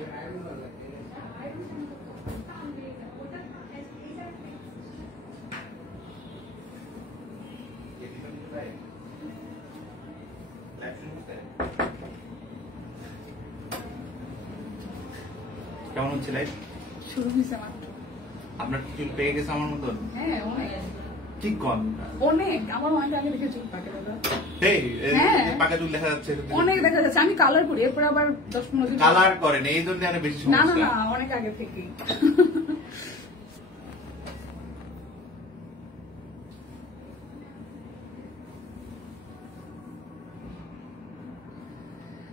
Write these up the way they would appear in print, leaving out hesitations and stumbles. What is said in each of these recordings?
কেমন হচ্ছে লাইফ? শুরু হয়েছে মাত্র। আপনার চুল পেয়ে গেছে আমার মতন? হ্যাঁ অনেক। ঠিক কম অনেক, আমার অনেক আগে দেখে চুল পাকে দাদা। পাকা চুল দেখা যাচ্ছে, অনেক দেখা যাচ্ছে। আমি কালার করি, এরপর আবার 10-15 দিন কালার করেন, এই জন্য আরো বেশি সমস্যা। না না না, অনেক আগে থেকে।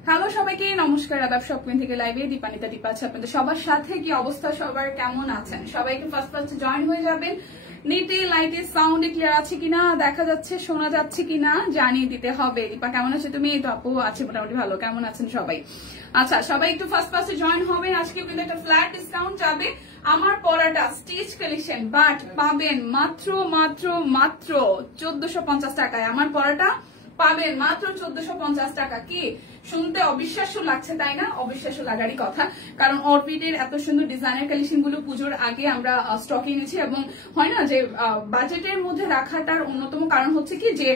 হ্যালো সবাইকে, নমস্কার। আদাব শপিং থেকে লাইভে দীপানিতা দীপা আছে আপনাদের সবার সাথে। কি অবস্থা সবার, কেমন আছেন? সবাইকে ফার্স্ট জয়েন হয়ে যাবেন। নেটে লাইটে সাউন্ডে ক্লিয়ার আছে কিনা, দেখা যাচ্ছে শোনা যাচ্ছে কিনা জানিয়ে দিতে হবে। দীপা কেমন আছে তুমি? তো আপু আছে মোটামুটি ভালো। কেমন আছেন সবাই? আচ্ছা, সবাই একটু ফার্স্ট জয়েন হবেন। আজকে কিন্তু একটা ফ্ল্যাট ডিসকাউন্ট যাবে। আমার পরাটা স্টিচ কালেকশন, বাট পাবেন মাত্র মাত্র মাত্র 1450 টাকায়। আমার পরাটা পাবেন মাত্র 1450 টাকা। কি শুনতে অবিশ্বাস্য লাগছে তাই না? অবিশ্বাস্য লাগারই কথা, কারণ অরবিটের এত সুন্দর ডিজাইনের কালেকশন গুলো পুজোর আগে আমরা স্টকে এনেছি। এবং হয় না যে বাজেটের মধ্যে রাখাটার অন্যতম কারণ হচ্ছে কি যে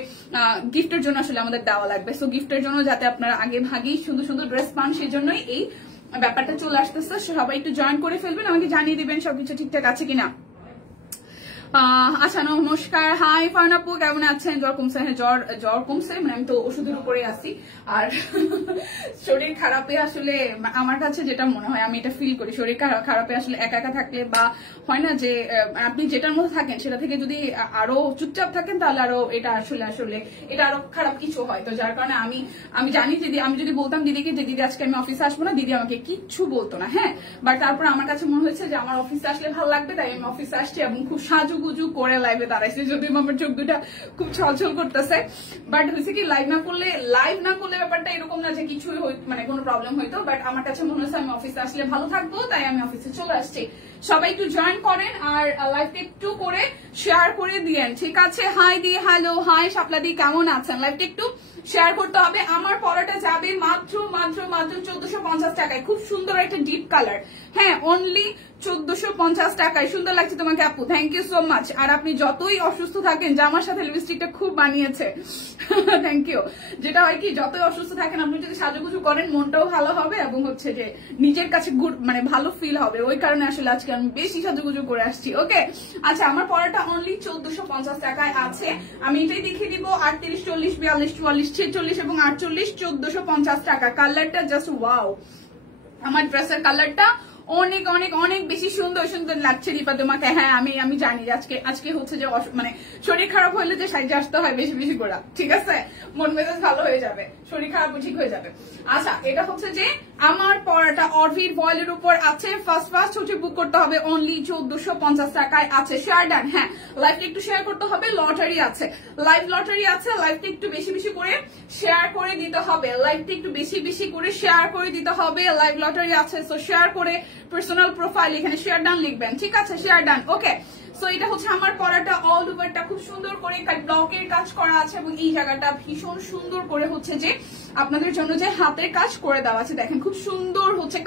গিফটের জন্য আসলে আমাদের দেওয়া লাগবে। সো গিফটের জন্য যাতে আপনারা আগে ভাগেই সুন্দর সুন্দর ড্রেস পান, সেই জন্যই এই ব্যাপারটা চলে আসতেছে। সবাই একটু জয়েন করে ফেলবেন, আমাকে জানিয়ে দিবেন সবকিছু ঠিকঠাক আছে কিনা। আচ্ছা, নমস্কার। হাই ফারনাপু, কেমন আছেন? জ্বর কমছে? হ্যাঁ, জ্বর কমছে, মানে আমি তো ওষুধের উপরে আছি। আর শরীর খারাপে আসলে আমার কাছে যেটা মনে হয়, আমি এটা ফিল করি, শরীর খারাপে আসলে একা একা থাকলে বা হয় না যে আপনি যেটার মধ্যে থাকেন সেটা থেকে যদি আরো চুপচাপ থাকেন তাহলে আরো এটা আসলে এটা আরো খারাপ কিছু হয়। তো যার কারণে আমি জানি যে আমি যদি বলতাম দিদিকে যে দিদি আজকে আমি অফিসে আসবো না, দিদি আমাকে কিচ্ছু বলতো না। হ্যাঁ, বাট তারপর আমার কাছে মনে হয়েছে যে আমার অফিসে আসলে ভালো লাগবে, তাই আমি অফিসে আসছি এবং খুব সাজুগুজু করে লাইভে দাঁড়াইছি। যদিও আমার চোখ দুটা খুব ছলছল করতেছে, বাট হয়েছে কি লাইভ না করলে ব্যাপারটা এরকম না যে কিছুই মানে কোনো প্রবলেম হইতো। বাট আমার কাছে মনে হচ্ছে আমি অফিসে আসলে ভালো থাকবো, তাই আমি অফিসে চলে আসছি। সবাই একটু জয়েন করেন আর লাইভটা একটু করে শেয়ার করে দিয়েন, ঠিক আছে? হাই দি, হ্যালো, হাই শাপলা দি, কেমন আছেন? লাইভটা একটু শেয়ার করতে হবে। আমার পরাটা যাবে মাত্র মাত্র মাত্র 1450 টাকায়। খুব সুন্দর একটা ডিপ কালার। হ্যাঁ, অনলি 1450 টাকায়। সুন্দর লাগছে তোমাকে আপু, থ্যাংক ইউ সো মাচ। আর আপনি যতই অসুস্থ থাকেন, জামার সাথে লিপস্টিকটা খুব বানিয়েছে, থ্যাংক ইউ। যেটা হয় কি, যতই অসুস্থ থাকেন আপনি যদি সাজুগুজু করেন মনটাও ভালো হবে এবং হচ্ছে যে নিজের কাছে গুড মানে ভালো ফিল হবে। ওই কারণে আসলে আজকে আমি বেশি সাজুগুজু করে আসছি। ওকে, আচ্ছা, আমার পরাটা অনলি 1450 টাকায় আছে। আমি এটাই দেখিয়ে দিব। 38, 40, 42, 44, 46 এবং 48, 1450 টাকা। কালারটা জাস্ট ওয়াও। আমার ড্রেসের কালারটা অনেক অনেক অনেক বেশি সুন্দর সুন্দর লাগছে দীপা তোমাকে। হ্যাঁ, আমি জানি যে আজকে হচ্ছে যে মানে শরীর খারাপ হলে যে সাইজে আসতে হয় বেশি বেশি করে, ঠিক আছে? মন মেজাজ ভালো হয়ে যাবে, শরীর খারাপও ঠিক হয়ে যাবে। আচ্ছা, এটা হচ্ছে যে আমার পরাটা অরবিট ভয়েলের উপর আছে। ফার্স্ট হচ্ছে বুক করতে হবে, অনলি 1450 টাকায় আছে। Share done. হ্যাঁ, লাইভটা একটু শেয়ার করতে হবে। লটারি আছে, লাইভ লটারি আছে। লাইভটা একটু বেশি বেশি করে শেয়ার করে দিতে হবে। লাইভটা একটু বেশি বেশি করে শেয়ার করে দিতে হবে। লাইভ লটারি আছে, সো শেয়ার করে পার্সোনাল প্রোফাইল এখানে শেয়ার ডান লিখবেন, ঠিক আছে? Share done. ওকে, সো এটা হচ্ছে আমার পরাটা। অল ওভারটা খুব সুন্দর করে ব্লকের কাজ করা আছে এবং এই জায়গাটা ভীষণ সুন্দর করে হচ্ছে যে আপনাদের জন্য যে হাতের কাজ করে দেওয়া আছে। দেখেন খুব সুন্দর হচ্ছে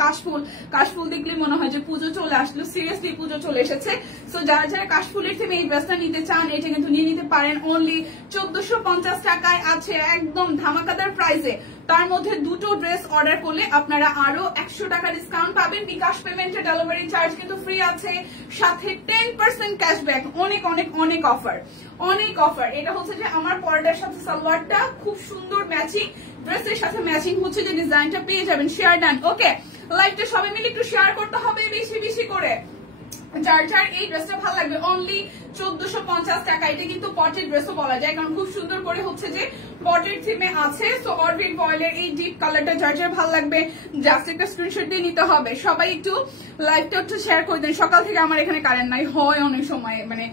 কাশফুল দেখলে মনে হয় যে পুজো চলে আসলো। সিরিয়াসলি পুজো চলে এসেছে। সো যারা যারা কাশফুলের থেকে এই ড্রেসটা নিতে চান, এটা কিন্তু নিয়ে নিতে পারেন। অনলি 1450 টাকায় আছে, একদম ধামাকাদার প্রাইসে। তার মধ্যে দুটো ড্রেস অর্ডার করলে আপনারা আরো 100 টাকা ডিসকাউন্ট পাবেন। বিকাশ পেমেন্টে ডেলিভারি চার্জ কিন্তু ফ্রি আছে, সাথে 10% ক্যাশব্যাক। অনেক অনেক অনেক অফার, অনেক অফার। এটা হচ্ছে যে আমার পরাটার সাথে সালোয়ারটা খুব সুন্দর ম্যাচিং, ড্রেসের সাথে ম্যাচিং হচ্ছে যে ডিজাইনটা পেয়ে যাবেন। Share done. ওকে, লাইভটা সবাই মিলে একটু শেয়ার করতে হবে বেশি বেশি করে। যার এই ড্রেসটা ভালো লাগবে, অনলি 1450 টাকা। এটা কিন্তু পটের ড্রেসও বলা যায়, কারণ খুব সুন্দর করে হচ্ছে যে পটের থিমে আছে। সো অরবিট ভয়েলের এই ডিপ কালারটা যার ভালো লাগবে জাস্ট একটা স্ক্রিনশট দিয়ে নিতে হবে। সবাই একটু লাইভটা একটু শেয়ার করে দেন। সকাল থেকে আমার এখানে কারেন্ট নাই, হয় অনেক সময় মানে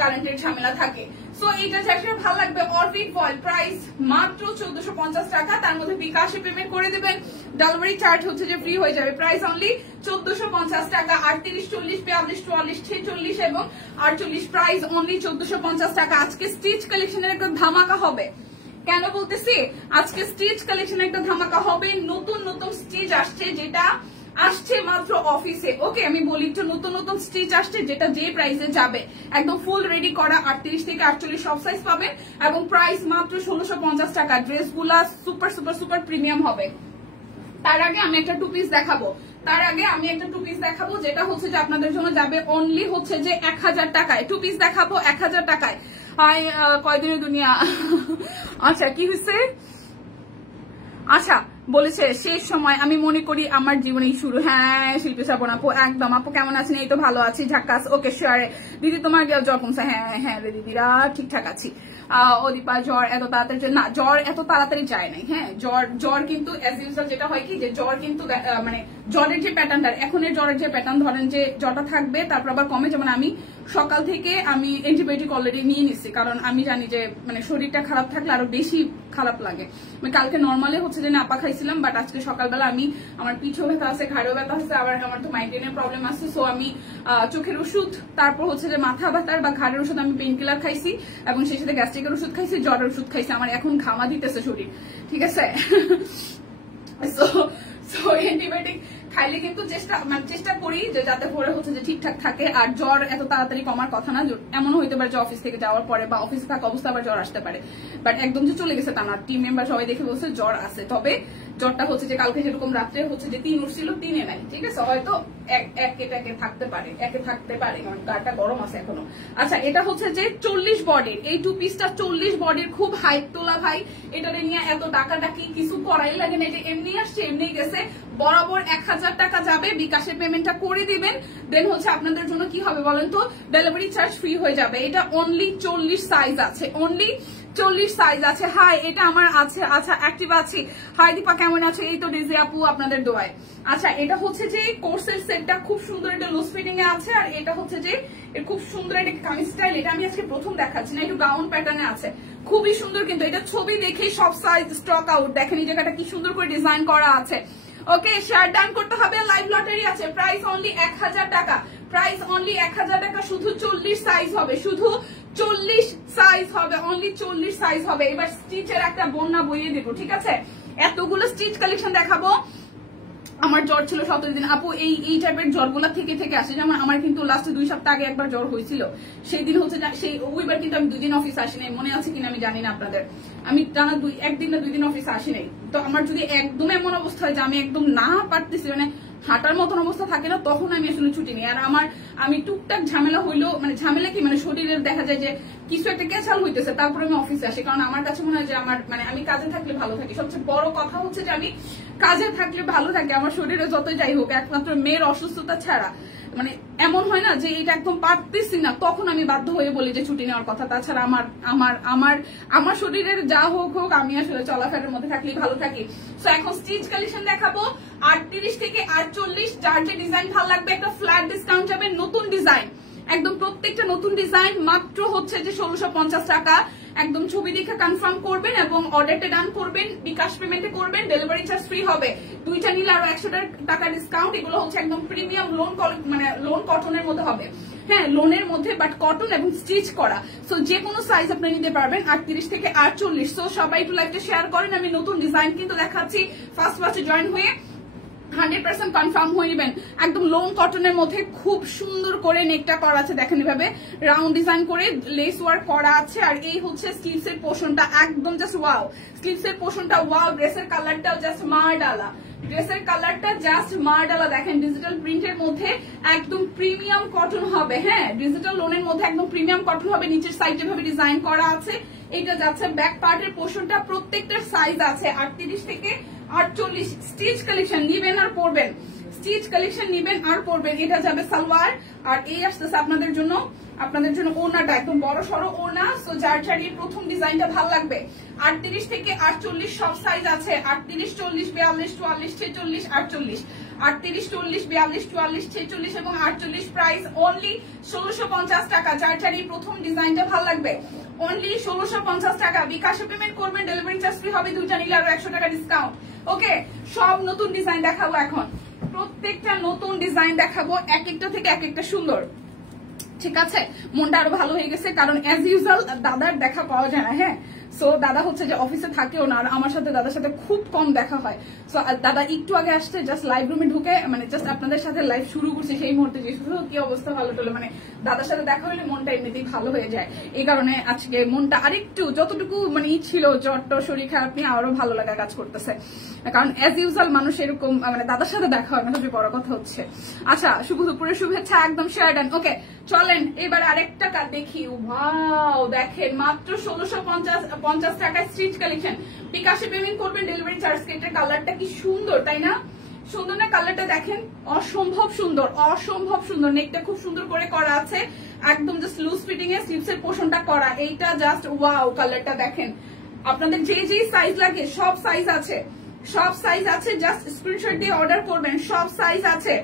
কারেন্টের ঝামেলা থাকে। সো এইটা যার ভালো লাগবে, অরবিট ভয়েল, প্রাইস মাত্র 1450 টাকা। তার মধ্যে বিকাশে পেমেন্ট করে দেবেন, ডেলিভারি চার্জ হচ্ছে যে ফ্রি হয়ে যাবে। প্রাইস অনলি 1450 টাকা। 38, 40, 42, 44, 46 এবং 48, প্রাইস অনলি 1450 টাকা। আজকে স্টিচ কালেকশনের একটা ধামাকা হবে। কেন বলতেছি? আজকে স্টিচ কালেকশনের একটা ধামাকা হবে। নতুন নতুন স্টিচ আসছে, যেটা আসছে মাত্র অফিসে। ওকে, আমি বলি একটু নতুন নতুন স্টিচ আসছে যেটা যে প্রাইসে যাবে, একদম ফুল রেডি করা 38 থেকে 48 সব সাইজ পাবেন এবং প্রাইস মাত্র 1650 টাকা। ড্রেসগুলা সুপার সুপার সুপার প্রিমিয়াম হবে। তার আগে আমি একটা টু পিস দেখাবো, যেটা হচ্ছে যে আপনাদের জন্য যাবে অনলি হচ্ছে যে 1000 টাকায়। টু পিস দেখাবো 1000 টাকায়। কয়দিনের দুনিয়া। আচ্ছা কি হয়েছে, আচ্ছা বলেছে শেষ সময় আমি মনে করি আমার জীবনেই শুরু। হ্যাঁ শিল্পী শ্রাবণ আপু, একদম। আপু কেমন আছেন? এই তো ভালো আছি, ঝাক্কাস। ওকে শিওর দিদি, তোমার জ্বর কমছে? হ্যাঁ হ্যাঁ দিদি বিরাট ঠিকঠাক আছি। অদীপা জ্বর এত তাড়াতাড়ি না, জ্বর এত তাড়াতাড়ি যায় নাই। হ্যাঁ জ্বর কিন্তু অ্যাজ ইউজুয়াল যেটা হয় কি যে জ্বর কিন্তু মানে জ্বরের যে প্যাটার্নটা, এখনের জ্বরের যে প্যাটার্ন, ধরেন যে জ্বরটা থাকবে তারপর আবার কমে। যেমন আমি সকাল থেকে আমি অ্যান্টিবায়োটিক অলরেডি নিয়ে নিচ্ছি, কারণ আমি জানি যে মানে শরীরটা খারাপ থাকলে আরো বেশি খারাপ লাগে। আমি কালকে নর্মালি হচ্ছে যে নাপা খাইছিলাম, বাট আজকে সকালবেলা আমি আমার পিঠেও ব্যথা আছে, ঘাড়েও ব্যথা আছে, আবার আমার তো মাইগ্রেনের প্রবলেম আছে। সো আমি চোখের ওষুধ, তারপর হচ্ছে যে মাথা ব্যথার বা ঘাড়ের ওষুধ আমি পেইন কিলার খাইছি, এবং সেই সাথে গ্যাস্ট্রিকের ওষুধ খাইছি, জ্বরের ওষুধ খাইছি। আমার এখন ঘামা দিতেছে শরীর, ঠিক আছে। সো অ্যান্টিবায়োটিক খাইলে কিন্তু চেষ্টা করি যে যাতে করে হচ্ছে যে ঠিকঠাক থাকে। আর জ্বর এত তাড়াতাড়ি কমার কথা না, এমন হইতে পারে যে অফিস থেকে যাওয়ার পরে বা অফিসে থাকা অবস্থা আবার জ্বর আসতে পারে, বাট একদম যে চলে গেছে তা না। টিম মেম্বার সবাই দেখে বলছে জ্বর আছে, তবে জ্বরটা হচ্ছে যে কালকে যেরকম রাত্রে হচ্ছে যে 3 উঠছিল 3-এ নাই, ঠিক আছে। হয়তো একে থাকতে পারে, কারণ গাটা গরম আছে এখনো। আচ্ছা এটা হচ্ছে যে 40 বডির, এই টু পিসটা 40 বডির, খুব হাইট তোলা ভাই। এটা নিয়ে এত ডাকাডাকি কিছু করাই লাগে না, এটা এমনি আসছে এমনি গেছে। বরাবর 1000 টাকা যাবে, বিকাশে পেমেন্টটা করে দিবেন। দেন হচ্ছে আপনাদের জন্য কি হবে বলেন তো, ডেলিভারি চার্জ ফ্রি হয়ে যাবে। এটা অনলি 40 সাইজ আছে, অনলি 40 সাইজ আছে। হাই এটা আমার আছে, আচ্ছা অ্যাক্টিভ আছি। হাই দীপা কেমন আছে? এই তো ডিজি আপু আপনাদের দোয়ায়। আচ্ছা এটা হচ্ছে যে কোর্সের সেটটা খুব সুন্দর, এটা লুজ ফিটিং এ আছে। আর এটা হচ্ছে যে খুব সুন্দর একটা কামিজ স্টাইল, এটা আমি আজকে প্রথম দেখাচ্ছি না, একটু গাউন প্যাটার্নে আছে, খুবই সুন্দর। কিন্তু এটা ছবি দেখেই সব সাইজ স্টক আউট। দেখেন এই জায়গাটা কি সুন্দর করে ডিজাইন করা আছে। ওকে শেয়ার ডান করতে হবে, লাইভ লটারি আছে। প্রাইস অনলি 1000 টাকা, প্রাইস অনলি 1000 টাকা। শুধু 40 সাইজ হবে, শুধু 40 সাইজ হবে, অনলি 40 সাইজ হবে। এবার স্টিচের একটা বন্যা বইয়ে দেবো, ঠিক আছে। এতগুলো স্টিচ কালেকশন দেখাবো। আমার জ্বর ছিল 17 দিন আপু, এই টাইপের জ্বরগুলা থেকে আসে। যেমন আমার কিন্তু লাস্টে 2 সপ্তাহ আগে একবার জ্বর হয়েছিল, সেই দিন হচ্ছে সেই ওইবার কিন্তু আমি 2 দিন অফিস আসি নাই, মনে আছে কিনা আমি জানি না আপনাদের। আমি টানা 1 দিন না 2 দিন অফিস আসি নাই। তো আমার যদি একদম এমন অবস্থা হয় যে আমি একদম না পারতেছি, মানে হাঁটার মতন অবস্থা থাকে না, তখন আমি আসলে ছুটি নিই। আর আমি টুকটাক ঝামেলা হইলেও, মানে ঝামেলা কি, মানে শরীরের দেখা যায় যে কিছু একটা ক্যাচাল হইতেছে, তারপরে আমি অফিসে আসি। কারণ আমার কাছে মনে হয় যে আমার মানে আমি কাজে থাকলে ভালো থাকি। সবচেয়ে বড় কথা হচ্ছে যে আমি কাজে থাকলে ভালো থাকি, আমার শরীরে যতই যাই হোক, একমাত্র মেয়ের অসুস্থতা ছাড়া মানে এমন হয় না যে এটা একদম পারতেছি না, তখন আমি বাধ্য হয়ে বলি যে ছুটি নেওয়ার কথা। তাছাড়া আমার শরীরের যা হোক আমি আসলে চলাফেরার মধ্যে থাকলেই ভালো থাকি। সো এখন স্টিচ কালেকশন দেখাবো 38 থেকে 48। যার যে ডিজাইন ভালো লাগবে একটা ফ্ল্যাট ডিসকাউন্ট যাবে, নতুন ডিজাইন একদম, প্রত্যেকটা নতুন ডিজাইন মাত্র হচ্ছে যে 1650 টাকা। একদম ছবি দেখে কনফার্ম করবেন এবং অর্ডারটা ডান করবেন, বিকাশ পেমেন্টে করবেন, ডেলিভারি চার্জ ফ্রি হবে। দুইটা নিলে আরো 100 টাকা ডিসকাউন্ট। এগুলো হচ্ছে একদম প্রিমিয়াম লোন, মানে লোন কটনের মধ্যে হবে। হ্যাঁ লোনের মধ্যে, বাট কটন এবং স্টিচ করা। সো যে কোনো সাইজ আপনি নিতে পারবেন 38 থেকে 48। সো সবাই একটু লাইভটা শেয়ার করেন। আমি নতুন ডিজাইন কিন্তু দেখাচ্ছি, ফার্স্ট ব্যাচে জয়েন হয়ে 100% কনফার্ম হয়ে নেবেন। একদম লোন কটনের মধ্যে খুব সুন্দর করে নেকটা করা আছে, দেখেন এভাবে রাউন্ড ডিজাইন করে লেস ওয়ার্ক করা আছে। আর এই হচ্ছে স্লিভস এর পোর্শনটা, একদম জাস্ট ওয়াও। স্লিভস এর পোর্শনটা ওয়াও, ড্রেসের কালারটাও জাস্ট মারডালা, ড্রেসের কালারটা জাস্ট মারডালা। দেখেন ডিজিটাল প্রিন্টের মধ্যে একদম প্রিমিয়াম কটন হবে। হ্যাঁ ডিজিটাল লোনের মধ্যে একদম প্রিমিয়াম কটন হবে। নিচের সাইডে ভাবে ডিজাইন করা আছে। এটা যাচ্ছে ব্যাক পার্টের পোর্শনটা, প্রত্যেকটার সাইজ আছে 38 থেকে 48। স্টিচ কালেকশন নিবেন আর পরবেন, স্টিচ কালেকশন নিবেন আর পরবেন। এটা যাবে সালোয়ার, আর এই আসতেছে আপনাদের জন্য ওনাটা একদম বড় সড়ো ওনা। সো যার প্রথম ডিজাইনটা ভালো লাগবে 38 থেকে 48 সব সাইজ আছে। 38, 40, 42, 44, 46, 48, 38, 40, 42, 44, 46 এবং 48। প্রাইস অনলি 1650 টাকা। যার প্রথম ডিজাইনটা ভালো লাগবে অনলি 1650 টাকা। বিকাশে পেমেন্ট করবেন, ডেলিভারি চার্জ ফ্রি হবে। দুইটা নিলে আরো 100 টাকা ডিসকাউন্ট। ওকে সব নতুন ডিজাইন দেখাবো এখন, প্রত্যেকটা নতুন ডিজাইন দেখাবো, এক একটা থেকে এক একটা সুন্দর, ঠিক আছে। মনটা আরো ভালো হয়ে গেছে, কারণ অ্যাজ ইউজুয়াল দাদার দেখা পাওয়া যায় না। হ্যাঁ সো দাদা হচ্ছে যে অফিসে থাকেও না, আর আমার সাথে দাদার সাথে খুব কম দেখা হয়। সো দাদা একটু আগে আসছে, জাস্ট লাইভ রুমে ঢুকে মানে জাস্ট আপনাদের সাথে লাইভ শুরু করছে সেই মুহূর্তে যে শুধু কি অবস্থা ভালো টলো, মানে দাদার সাথে দেখা হলে মনটা এমনিতেই ভালো হয়ে যায়। এই কারণে আজকে মনটা আরেকটু যতটুকু মানে ছিল জ্বর টর শরীর খারাপ নিয়ে আরো ভালো লাগা কাজ করতেছে, কারণ অ্যাজ ইউজুয়াল মানুষ এরকম মানে দাদার সাথে দেখা হয় না, সবচেয়ে বড় কথা হচ্ছে। আচ্ছা, শুভ দুপুরের শুভেচ্ছা, একদম শেয়ার ডান। ওকে চলেন এবার আরেকটা দেখি। ওয়াও দেখেন মাত্র 1650 টাকায় স্ট্রিচ কালেকশন। বিকাশে পেমেন্ট করবেন, ডেলিভারি চার্জ কেটে। কালারটা কি সুন্দর তাই না? সুন্দর না কালারটা? দেখেন অসম্ভব সুন্দর, অসম্ভব সুন্দর। নেকটা খুব সুন্দর করে করা আছে, একদম জাস্ট লুজ ফিটিং এ স্লিভসের পোর্শনটা করা। এইটা জাস্ট ওয়াও, কালারটা দেখেন। আপনাদের যে যে সাইজ লাগে সব সাইজ আছে, সব সাইজ আছে। জাস্ট স্ক্রিনশট দিয়ে অর্ডার করবেন, সব সাইজ আছে।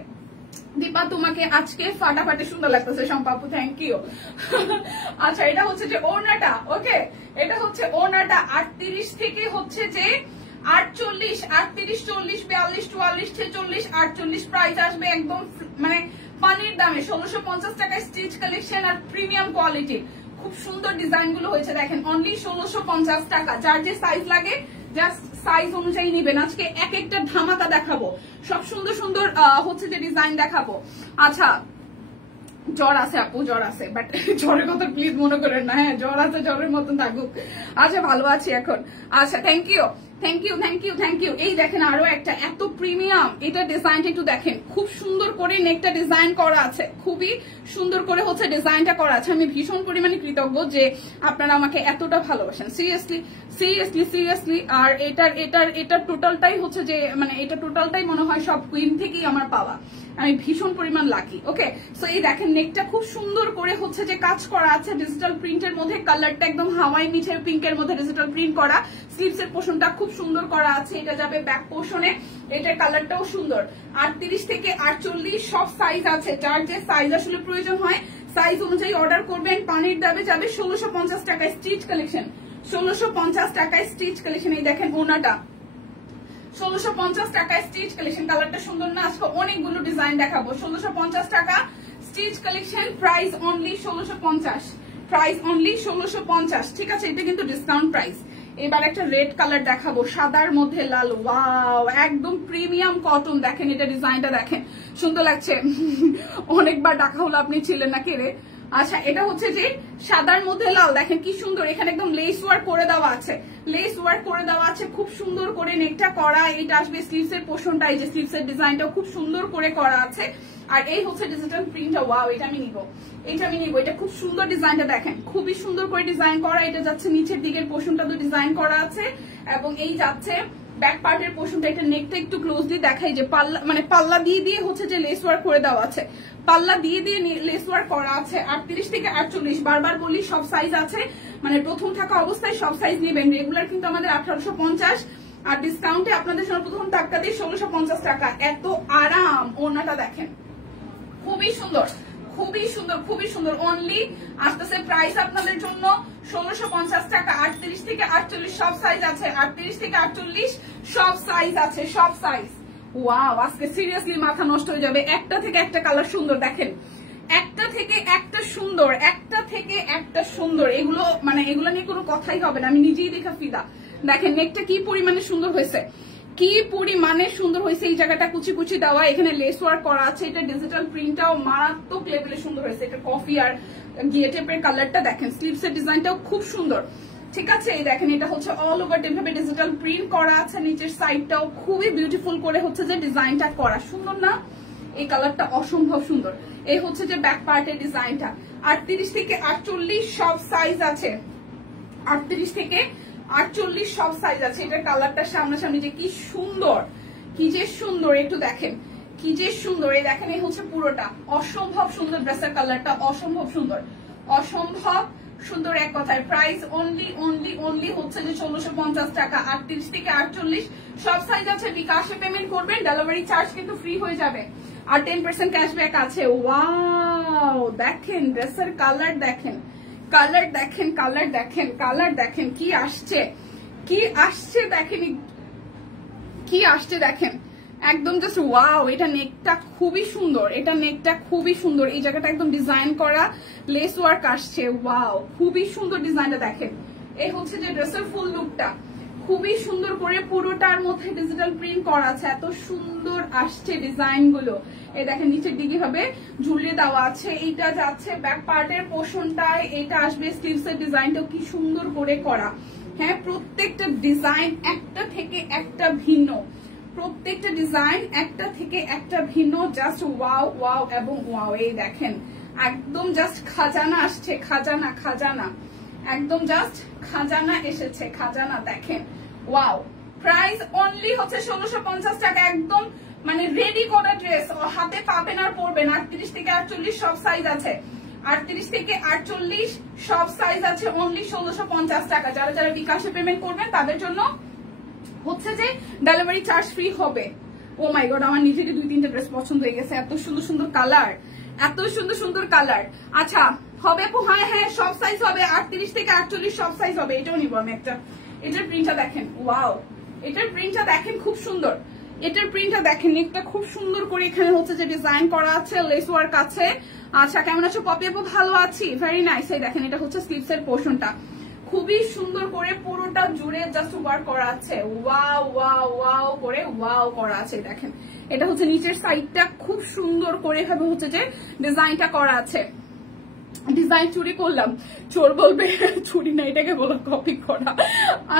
দীপা তোমাকে আজকে ফাটাফাটি সুন্দর লাগতেছে, শম্পাপু থ্যাংক ইউ। আচ্ছা, এটা হচ্ছে যে ওড়নাটা। ওকে, এটা হচ্ছে ওড়নাটা 38 থেকে হচ্ছে যে 48, 38, 40, 42, 44, 46, 48 প্রাইস আসবে একদম মানে পানির দামে। 1650 টাকায় স্টিচ কালেকশন আর প্রিমিয়াম কোয়ালিটি। খুব সুন্দর ডিজাইন গুলো হয়েছে দেখেন, অনলি 1650 টাকা। যার যে সাইজ লাগে জাস্ট সাইজ অনুযায়ী নিবেন। আজকে এক একটা ধামাকা দেখাবো, সব সুন্দর সুন্দর হচ্ছে যে ডিজাইন দেখাবো। আচ্ছা, জ্বর আছে আপু, জ্বর আছে, বাট জ্বরের কথা প্লিজ মনে করেন না। হ্যাঁ জ্বর আছে, জ্বরের মতন থাকুক। আচ্ছা, ভালো আছি এখন। আচ্ছা, thank you thank you thank you thank you. এই দেখেন আরো একটা এত প্রিমিয়াম, এটা ডিজাইনটা একটু দেখেন, খুব সুন্দর করে নেকটা ডিজাইন করা আছে, খুবই সুন্দর করে হচ্ছে ডিজাইনটা করা আছে। আমি ভীষণ পরিমাণে কৃতজ্ঞ যে আপনারা আমাকে এতটা ভালোবাসেন, সিরিয়াসলি সিরিয়াসলি সিরিয়াসলি। আর এটার টোটালটাই হচ্ছে যে মানে এটা টোটালটাই মনে হয় সব কুইন থেকেই আমার পাওয়া। আমি ভীষণ পরিমাণ লাকি। ওকে, সো এই দেখেন নেকটা খুব সুন্দর করে হচ্ছে যে কাজ করা আছে ডিজিটাল প্রিন্টের মধ্যে। কালারটা একদম হাওয়াই মিঠে পিঙ্কের মধ্যে ডিজিটাল প্রিন্ট করা। স্লিভসের পোর্শনটা খুব সুন্দর করা আছে, এটা যাবে ব্যাক পোর্শনে। এটার কালারটাও সুন্দর। 38 থেকে 48 সব সাইজ আছে। যার যে সাইজ আসলে প্রয়োজন হয় সাইজ অনুযায়ী অর্ডার করবেন। পানির দামে যাবে 1650 টাকায় স্টিচ কালেকশন। 1650 টাকায় স্টিচ কালেকশন। এই দেখেন ওনাটা 1650 টাকায় স্টিচ কালেকশন। কালারটা সুন্দর না? আজকে অনেকগুলো ডিজাইন দেখাবো। 1650 টাকা stitch collection, price only 1650, price only 1650। ঠিক আছে, এটা কিন্তু ডিসকাউন্ট প্রাইস। এবার একটা রেড কালার দেখাবো, সাদার মধ্যে লাল। ওয়াও, একদম প্রিমিয়াম কটন। দেখেন এটা ডিজাইনটা দেখেন, সুন্দর লাগছে। অনেকবার ডাকা হলো, আপনি ছিলেন না কে রে? আচ্ছা, এটা হচ্ছে যে সাদার মধ্যে লাল। দেখেন কি সুন্দর, এখানে একদম লেস ওয়ার্ক করে দেওয়া আছে, লেস ওয়ার্ক করে দেওয়া আছে, খুব সুন্দর করে নেকটা করা। এটা আসবে স্লিভসের পোর্শনটা, এই যে স্লিভসের ডিজাইনটাও খুব সুন্দর করে করা আছে। আর এই হচ্ছে ডিজিটাল প্রিন্টটা। ওয়াও, এটা আমি নিব, এটা আমি নিব। এটা খুব সুন্দর ডিজাইনটা দেখেন, খুবই সুন্দর করে ডিজাইন করা। এটা যাচ্ছে নিচের দিকের পোর্শনটা তো ডিজাইন করা আছে, এবং এই যাচ্ছে ব্যাক পার্টের পোর্শনটা। এটা নেকটা একটু ক্লোজলি দেখাই, যে পাল্লা মানে পাল্লা দিয়ে দিয়ে হচ্ছে যে লেস ওয়ার্ক করে দেওয়া আছে, পাল্লা দিয়ে দিয়ে লেস ওয়ার্ক করা আছে। 38 থেকে 48, বারবার বলি সব সাইজ আছে, মানে প্রথম থাকা অবস্থায় সব সাইজ নেবেন। রেগুলার কিন্তু আমাদের 1850, আর ডিসকাউন্টে আপনাদের সর্বপ্রথম টাকা দিয়ে 1650 টাকা। এত আরাম। ওনাটা দেখেন, খুবই সুন্দর, খুবই সুন্দর, খুবই সুন্দর। অনলি আসতেছে প্রাইস আপনাদের জন্য 1650 টাকা। 38 থেকে 48 সব সাইজ আছে, 38 থেকে 48 সব সাইজ আছে, সব সাইজ। ওয়াও, আজকে সিরিয়াসলি মাথা নষ্ট হয়ে যাবে। একটা থেকে একটা কালার সুন্দর দেখেন, একটা থেকে একটা সুন্দর, একটা থেকে একটা সুন্দর। এগুলো মানে এগুলো নিয়ে কোনো কথাই হবে না, আমি নিজেই দেখা ফিদা। দেখেন নেকটা কি পরিমাণে সুন্দর হয়েছে, কি পরিমাণে সুন্দর হয়েছে। এই জায়গাটা কুচি কুচি দেওয়া, এখানে লেস ওয়ার্ক করা আছে। এটা ডিজিটাল প্রিন্টটাও মারাত্মক লেভেলে সুন্দর হয়েছে। এটা কফি আর গিয়ে টেপের কালারটা দেখেন, স্লিভসের ডিজাইনটাও খুব সুন্দর। ঠিক আছে, এই দেখেন এটা হচ্ছে অল ওভার এভাবে ডিজিটাল প্রিন্ট করা আছে। নিচের সাইডটাও খুবই বিউটিফুল করে হচ্ছে যে ডিজাইনটা করা। সুন্দর না? এই কালারটা অসম্ভব সুন্দর। এই হচ্ছে যে ব্যাক পার্টের ডিজাইনটা। 38 থেকে 48 সব সাইজ আছে, 38 থেকে 48 সব সাইজ আছে। এটার কালারটা সামনাসামনি যে কি সুন্দর, কি যে সুন্দর, একটু দেখেন কি যে সুন্দর। এই দেখেন এই হচ্ছে পুরোটা অসম্ভব সুন্দর। ড্রেসের কালারটা অসম্ভব সুন্দর, অসম্ভব সুন্দর। এক কথায় প্রাইস অনলি অনলি অনলি হচ্ছে যে 1650 টাকা। 38 থেকে 48 সব সাইজ আছে। বিকাশে পেমেন্ট করবেন, ডেলিভারি চার্জ কিন্তু ফ্রি হয়ে যাবে, আর 10% ক্যাশব্যাক আছে। ওয়াও, দেখেন ড্রেসের কালার দেখেন, কালার দেখেন, কালার দেখেন, কালার দেখেন, কি আসছে, কি আসছে দেখেন, কি আসছে দেখেন, একদম জাস্ট ওয়াও। এটা নেকটা খুবই সুন্দর, এটা নেকটা খুবই সুন্দর। এই জায়গাটা একদম ডিজাইন করা লেস ওয়ার্ক আসছে। ওয়াও, খুবই সুন্দর ডিজাইনটা দেখেন, এই হচ্ছে যে ড্রেসের ফুল লুকটা, খুবই সুন্দর করে পুরোটার মধ্যে ডিজিটাল প্রিন্ট করা আছে, এত সুন্দর আসছে ডিজাইন গুলো। এই দেখেন নিচের দিকে হবে ঝুলিয়ে দেওয়া আছে, এইটা যাচ্ছে ব্যাক পার্টের পোর্শনটায়, এটা আসবে স্লিভস এর ডিজাইনটাও কি সুন্দর করে করা। হ্যাঁ, প্রত্যেকটা ডিজাইন একটা থেকে একটা ভিন্ন, প্রত্যেকটা ডিজাইন একটা থেকে একটা ভিন্ন, জাস্ট ওয়াও ওয়াও এবং ওয়াও। এই দেখেন একদম জাস্ট খাজানা আসছে, খাজানা খাজানা, একদম জাস্ট খাজানা এসেছে, খাজানা। দেখেন ওয়াও, প্রাইস অনলি হচ্ছে 1650 টাকা, একদম মানে রেডি করা ড্রেস, হাতে পাবেন আর পরবেন। 38 থেকে 48 সব সাইজ আছে, 38 থেকে 48 সব সাইজ আছে, অনলি 1650 টাকা। যারা যারা বিকাশে পেমেন্ট করবেন তাদের জন্য হচ্ছে যে ডেলিভারি চার্জ ফ্রি হবে। ও মাই গড, আমার নিজেরই 2-3টা ড্রেস পছন্দ হয়ে গেছে, এত সুন্দর সুন্দর কালার, এত সুন্দর সুন্দর কালার। আচ্ছা হবে আপু? হ্যাঁ হ্যাঁ, সব সাইজ হবে, 38 থেকে 48 সব সাইজ হবে। এটাও নিব আমি একটা। এটার প্রিন্টটা দেখেন, ওয়াও, এটার প্রিন্টটা দেখেন খুব সুন্দর, এটার প্রিন্টটা দেখেন, নেকটা খুব সুন্দর করে এখানে হচ্ছে যে ডিজাইন করা আছে, লেস ওয়ার্ক আছে। আচ্ছা কেমন আছো পপি আপু? ভালো আছি, ভেরি নাইস। এই দেখেন এটা হচ্ছে স্লিভস এর পোর্শনটা, খুবই সুন্দর করে পুরোটা জুড়ে জাস্ট ওয়ার্ক করা আছে, ওয়াও ওয়াও ওয়াও করে ওয়াও করা আছে। দেখেন এটা হচ্ছে নিচের সাইডটা, খুব সুন্দর করে এভাবে হচ্ছে যে ডিজাইনটা করা আছে। ডিজাইন চুরি করলাম, চোর বলবে চুরি না, এটাকে বলো কপি করা।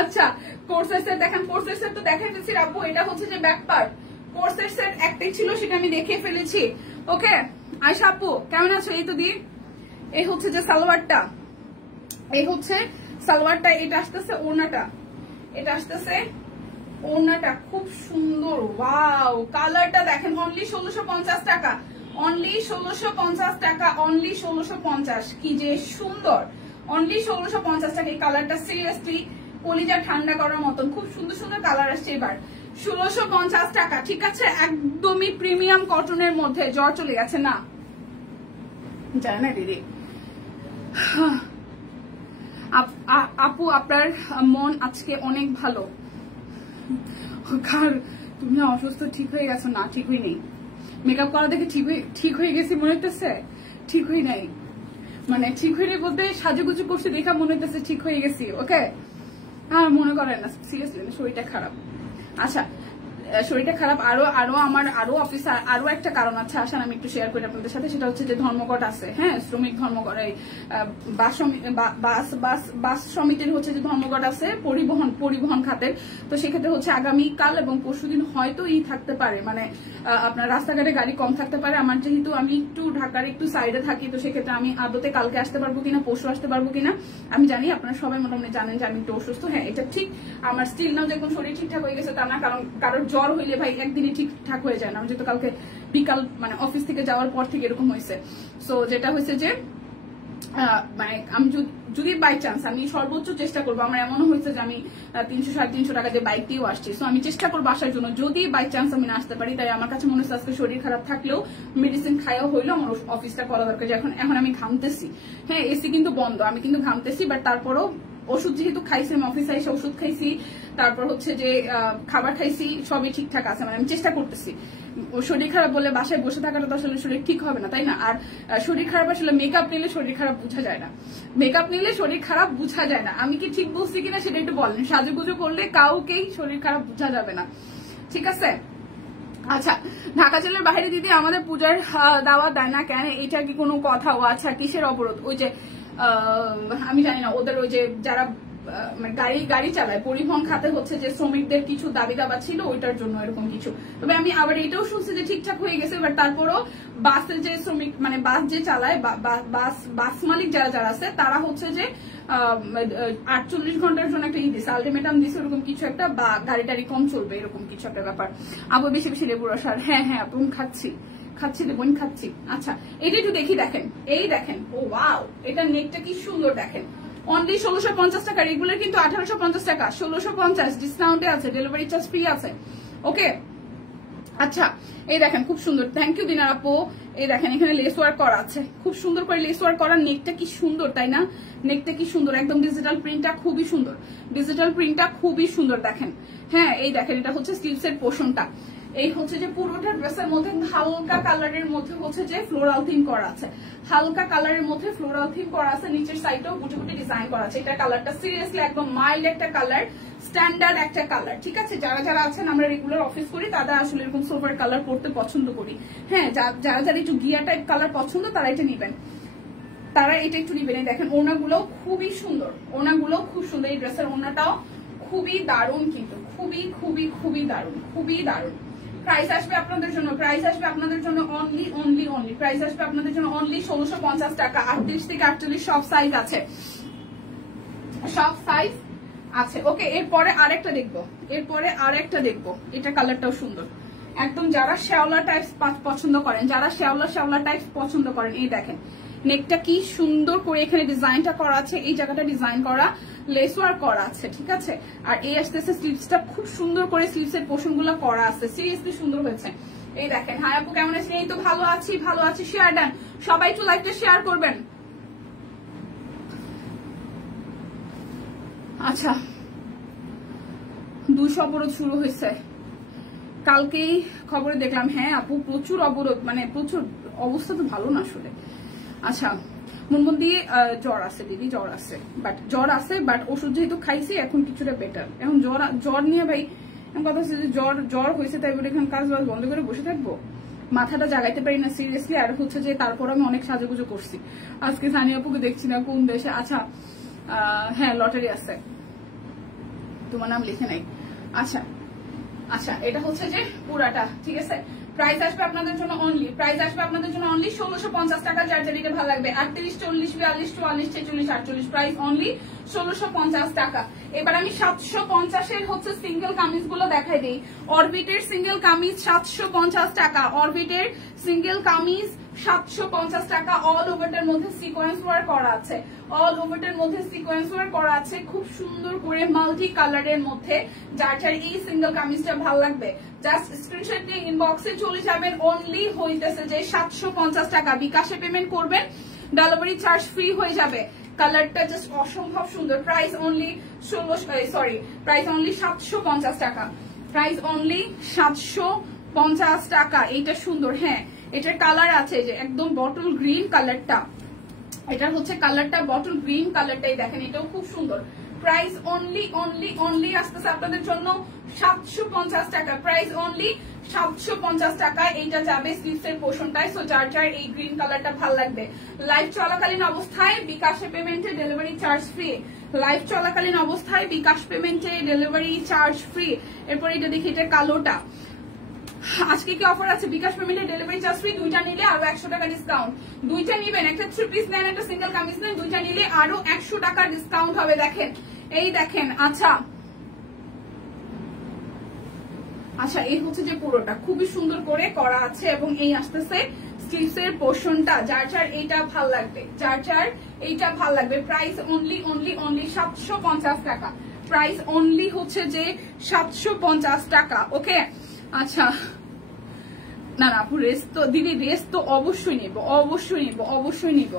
আচ্ছা কোর্সের সেট দেখেন, কোর্সের সেট তো দেখাই ফেলছি আপু, এটা হচ্ছে যে ব্যাক পার্ট। কোর্সের সেট একটাই ছিল, সেটা আমি দেখে ফেলেছি। ওকে আয়শা আপু কেমন আছো? এই তো দি, এই হচ্ছে যে সালোয়ারটা, এই হচ্ছে সালোয়ারটা, এটা আসতেছে ওড়নাটা, এটা আসতেছে ওড়নাটা, খুব সুন্দর। ওয়াও, কালারটা দেখেন, অনলি 1650 টাকা, অনলি 1650 টাকা, অনলি 1650। কি যে সুন্দর, অনলি 1650 টাকা। এই কালারটা সিরিয়াসলি কলিজা ঠান্ডা করার মতন, খুব সুন্দর সুন্দর কালার আসছে এবার। 1650 টাকা, ঠিক আছে, একদমই প্রিমিয়াম কটনের মধ্যে। জ্বর চলে গেছে না যায় না দিদি। আপু আপনার মন আজকে অনেক ভালো, তুমি অসুস্থ ঠিক হয়ে গেছো? না ঠিক হয়ে নেই, মেকআপ করা দেখে ঠিক হয়ে গেছি মনে হইতেছে, ঠিক হয়ে নাই, মানে ঠিক হয়ে নেই বলতে সাজুগুজু করছি দেখা মনে হইতেছে ঠিক হয়ে গেছি। ওকে আর মনে করেন না, সিরিয়াসলি শরীরটা খারাপ। আচ্ছা শরীরটা খারাপ, আরো আমার অফিসে আরো একটা কারণ আছে, আসেন আমি একটু শেয়ার করি আপনাদের সাথে। সেটা হচ্ছে যে ধর্মঘট আছে, হ্যাঁ, শ্রমিক ধর্মঘট, বাস সমিতির হচ্ছে যে ধর্মঘট আছে পরিবহন খাতের। তো সেক্ষেত্রে হচ্ছে আগামীকাল এবং পরশুদিন হয়তো থাকতে পারে, মানে আপনার রাস্তাঘাটে গাড়ি কম থাকতে পারে। আমার যেহেতু আমি একটু ঢাকার একটু সাইডে থাকি, তো সেক্ষেত্রে আমি আদতে কালকে আসতে পারবো কিনা, পরশু আসতে পারবো কিনা আমি জানি। আপনারা সবাই মোটামুটি জানেন যে আমি একটু অসুস্থ। হ্যাঁ এটা ঠিক, আমার স্টিল নাও যে কোন শরীর ঠিকঠাক হয়ে গেছে তা না, কারণ কারোর জ্বর হইলে ভাই একদিনই ঠিকঠাক হয়ে যায় না। আমি যেহেতু কালকে বিকাল মানে অফিস থেকে যাওয়ার পর থেকে এরকম হয়েছে। সো যেটা হয়েছে যে মানে আমি যদি বাই চান্স, আমি সর্বোচ্চ চেষ্টা করবো, আমার এমনও হয়েছে যে আমি 300-350 টাকা দিয়ে বাইক দিয়েও আসছি। সো আমি চেষ্টা করবো আসার জন্য, যদি বাই চান্স আমি না আসতে পারি। তাই আমার কাছে মনে হচ্ছে আজকে শরীর খারাপ থাকলেও মেডিসিন খাইও হইলো আমার অফিসটা করা দরকার। এখন আমি ঘামতেছি, হ্যাঁ এসি কিন্তু বন্ধ, আমি কিন্তু ঘামতেছি, বাট তারপরও ওষুধ যেহেতু খাইছি, আমি অফিসে এসে ওষুধ খাইছি, তারপর হচ্ছে যে খাবার খাইছি, সবই ঠিকঠাক আছে। মানে আমি চেষ্টা করতেছি। শরীর খারাপ বলে বাসায় বসে থাকাটা তো আসলে শরীর ঠিক হবে না, তাই না? আর শরীর খারাপ আসলে মেকআপ নিলে শরীর খারাপ বোঝা যায় না, মেকআপ নিলে শরীর খারাপ বোঝা যায় না। আমি কি ঠিক বলছি কিনা সেটা একটু বলেন। সাজুগুজু করলে কাউকেই শরীর খারাপ বোঝা যাবে না, ঠিক আছে? আচ্ছা ঢাকা জেলার বাইরে দিদি আমাদের পূজার দাওয়াত দেয় না কেন? এটা কি কোনো কথা? ও আচ্ছা, কিসের অবরোধ? ওই যে আমি জানি না, ওদের ওই যে যারা গাড়ি চালায় পরিবহন খাতে হচ্ছে যে শ্রমিকদের কিছু দাবি দাবা ছিল, ওইটার জন্য এরকম কিছু। তবে আমি আবার এটাও শুনছি যে ঠিকঠাক হয়ে গেছে, বাট তারপরও বাসের যে শ্রমিক মানে বাস যে চালায়, বাস মালিক যারা আছে তারা হচ্ছে যে 48 ঘন্টার জন্য একটা দিছে, আলটিমেটাম দিছে, ওরকম কিছু একটা, বা গাড়ি কম চলবে এরকম কিছু একটা ব্যাপার। আবার বেশি বেশি লেবুর রস। হ্যাঁ হ্যাঁ আপু খাচ্ছি বোন খাচ্ছি। আচ্ছা এটা একটু দেখি, দেখেন এই দেখেন, ও ওয়াও, এটা নেকটা কি সুন্দর দেখেন। অনলি 1650 টাকা, রেগুলার কিন্তু 1850 টাকা, 1650 ডিসকাউন্টে আছে, ডেলিভারি চার্জ ফ্রি আছে। ওকে আচ্ছা এই দেখেন খুব সুন্দর, থ্যাংক ইউ দিনার আপু। এই দেখেন এখানে লেস ওয়ার্ক করা আছে, খুব সুন্দর করে লেস ওয়ার্ক করা। নেকটা কি সুন্দর তাই না? নেকটা কি সুন্দর, একদম ডিজিটাল প্রিন্টটা খুবই সুন্দর, ডিজিটাল প্রিন্টটা খুবই সুন্দর দেখেন। হ্যাঁ এই দেখেন এটা হচ্ছে স্লিভস এর পোর্শনটা, এই হচ্ছে যে পুরোটা ড্রেসের মধ্যে হালকা কালারের মধ্যে হচ্ছে যে ফ্লোরাল থিম করা আছে, হালকা কালারের মধ্যে ফ্লোরাল থিম করা আছে, নিচের সাইডেও গুটি গুটি ডিজাইন করা আছে। এটা কালারটা সিরিয়াসলি একদম মাইল্ড একটা কালার, স্ট্যান্ডার্ড একটা কালার, ঠিক আছে। যারা যারা আছেন আমরা রেগুলার অফিস করি তারা আসলে এরকম সোফার কালার পড়তে পছন্দ করি, হ্যাঁ। যারা যারা একটু গিয়া টাইপ কালার পছন্দ তারা এটা নিবেন, তারা এটা একটু নিবেন। দেখেন ওড়নাগুলো খুবই সুন্দর, ওড়নাগুলো খুব সুন্দর, এই ড্রেসের ওড়নাটাও খুবই দারুণ, কিন্তু খুবই খুবই খুবই দারুণ, খুবই দারুণ। প্রাইস আসবে আপনাদের জন্য, প্রাইস আসবে আপনাদের জন্য অনলি প্রাইস আসবে আপনাদের জন্য অনলি 1650 টাকা। 38 থেকে 48 সব সাইজ আছে, সব সাইজ আছে। ওকে, এরপরে আরেকটা দেখবো, এরপরে আরেকটা দেখবো। এটা কালারটাও সুন্দর একদম। যারা শ্যাওলা টাইপস পছন্দ করেন, যারা শ্যাওলা টাইপস পছন্দ করেন, এই দেখেন নেকটা কি সুন্দর করে এখানে ডিজাইনটা করা আছে, এই জায়গাটা ডিজাইন করা, লেস ওয়ার্ক করা আছে, ঠিক আছে। আর এই আসতেছে স্লিভসটা খুব সুন্দর করে, স্লিভসের পোর্শন গুলো করা আছে, সিরিয়াসলি সুন্দর হয়েছে। এই দেখেন। হাই আপু কেমন আছেন? এই তো ভালো আছি, ভালো আছি। শেয়ার দেন সবাই, একটু লাইভটা শেয়ার করবেন। আচ্ছা, 200 অবরোধ শুরু হয়েছে, কালকেই খবরে দেখলাম। হ্যাঁ আপু, প্রচুর অবরোধ, মানে প্রচুর, অবস্থা তো ভালো না আসলে। আচ্ছা, মুনমুন্দি জ্বর আছে দিদি, জ্বর আছে, বাট ওষুধ যেহেতু খাইছি এখন কিছুটা বেটার। এখন জ্বর নিয়ে ভাই কথা হচ্ছে যে জ্বর হয়েছে তাই বলে এখন কাজ বাজ বন্ধ করে বসে থাকবো, মাথাটা জাগাইতে পারি না সিরিয়াসলি। আর হচ্ছে যে তারপর আমি অনেক সাজুগুজো করছি। আজকে সানিয়া আপুকে দেখছি না কোন দেশে। আচ্ছা হ্যাঁ, লটারি আছে, তোমার নাম লিখে নাই। আচ্ছা আচ্ছা, এটা হচ্ছে যে পুরাটা, ঠিক আছে। প্রাইস আসবে আপনাদের জন্য অনলি, প্রাইস আসবে আপনাদের জন্য অনলি 1650 টাকা। যার যেটা ভালো লাগবে 38, 40, 42, 44, 46, 48, প্রাইস অনলি 1650 টাকা। এবার আমি 750 এর হচ্ছে সিঙ্গেল কামিজ গুলো দেখাই দিই। অরবিটের সিঙ্গেল কামিজ 750 টাকা, অরবিটের সিঙ্গেল কামিজ 750 টাকা। অল ওভারটার মধ্যে সিকোয়েন্স ওয়ার্ক করা আছে, অল ওভারটার মধ্যে সিকোয়েন্স ওয়ার্ক করা আছে, খুব সুন্দর করে মাল্টি কালারের মধ্যে। যার যার এই সিঙ্গেল কামিজটা ভালো লাগবে জাস্ট স্ক্রিনশট নিয়ে ইনবক্সে চলে যাবেন। অনলি হইতেছে যে 750 টাকা, বিকাশে পেমেন্ট করবেন, ডেলিভারি চার্জ ফ্রি হয়ে যাবে। কালারটা জাস্ট অসম্ভব সুন্দর। প্রাইস অনলি 750 টাকা, প্রাইস অনলি 750 টাকা। এইটা সুন্দর, হ্যাঁ এটার কালার আছে যে একদম বটল গ্রিন কালারটা, এটা হচ্ছে কালারটা বটল গ্রিন কালারটাই দেখেন, এটাও খুব সুন্দর। প্রাইস অনলি আসতেছে আপনাদের জন্য 750 টাকা, প্রাইস অনলি 750 টাকা। এইটা যাবে স্লিভসের পোর্শনটায়। সো যার যার এই গ্রিন কালারটা ভালো লাগবে, লাইভ চলাকালীন অবস্থায় বিকাশে পেমেন্টে ডেলিভারি চার্জ ফ্রি, লাইভ চলাকালীন অবস্থায় বিকাশ পেমেন্টে ডেলিভারি চার্জ ফ্রি। এরপর এটা দেখি, এটা কালোটা। আজকে কি অফার আছে? বিকাশ পেমেন্টে ডেলিভারি চার্জ ফ্রি, দুইটা নিলে আরো 100 টাকা ডিসকাউন্ট। দুইটা নিবেন, একটা 3 পিস নেন, একটা সিঙ্গেল কামিজ নেন, দুইটা নিলে আরো 100 টাকা ডিসকাউন্ট হবে। দেখেন, এই দেখেন। আচ্ছা আচ্ছা, এই হচ্ছে যে পুরোটা খুবই সুন্দর করে করা আছে এবং এই আসতেছে স্লিভসের পোর্শনটা। যার যার এইটা ভাল লাগবে, যার যার এইটা ভাল লাগবে। প্রাইস অনলি 750 টাকা, প্রাইস অনলি হচ্ছে যে 750 টাকা। ওকে, আচ্ছা না আপু রেস্ট তো দিদি, রেস্ট তো অবশ্যই নিব, অবশ্যই নিব।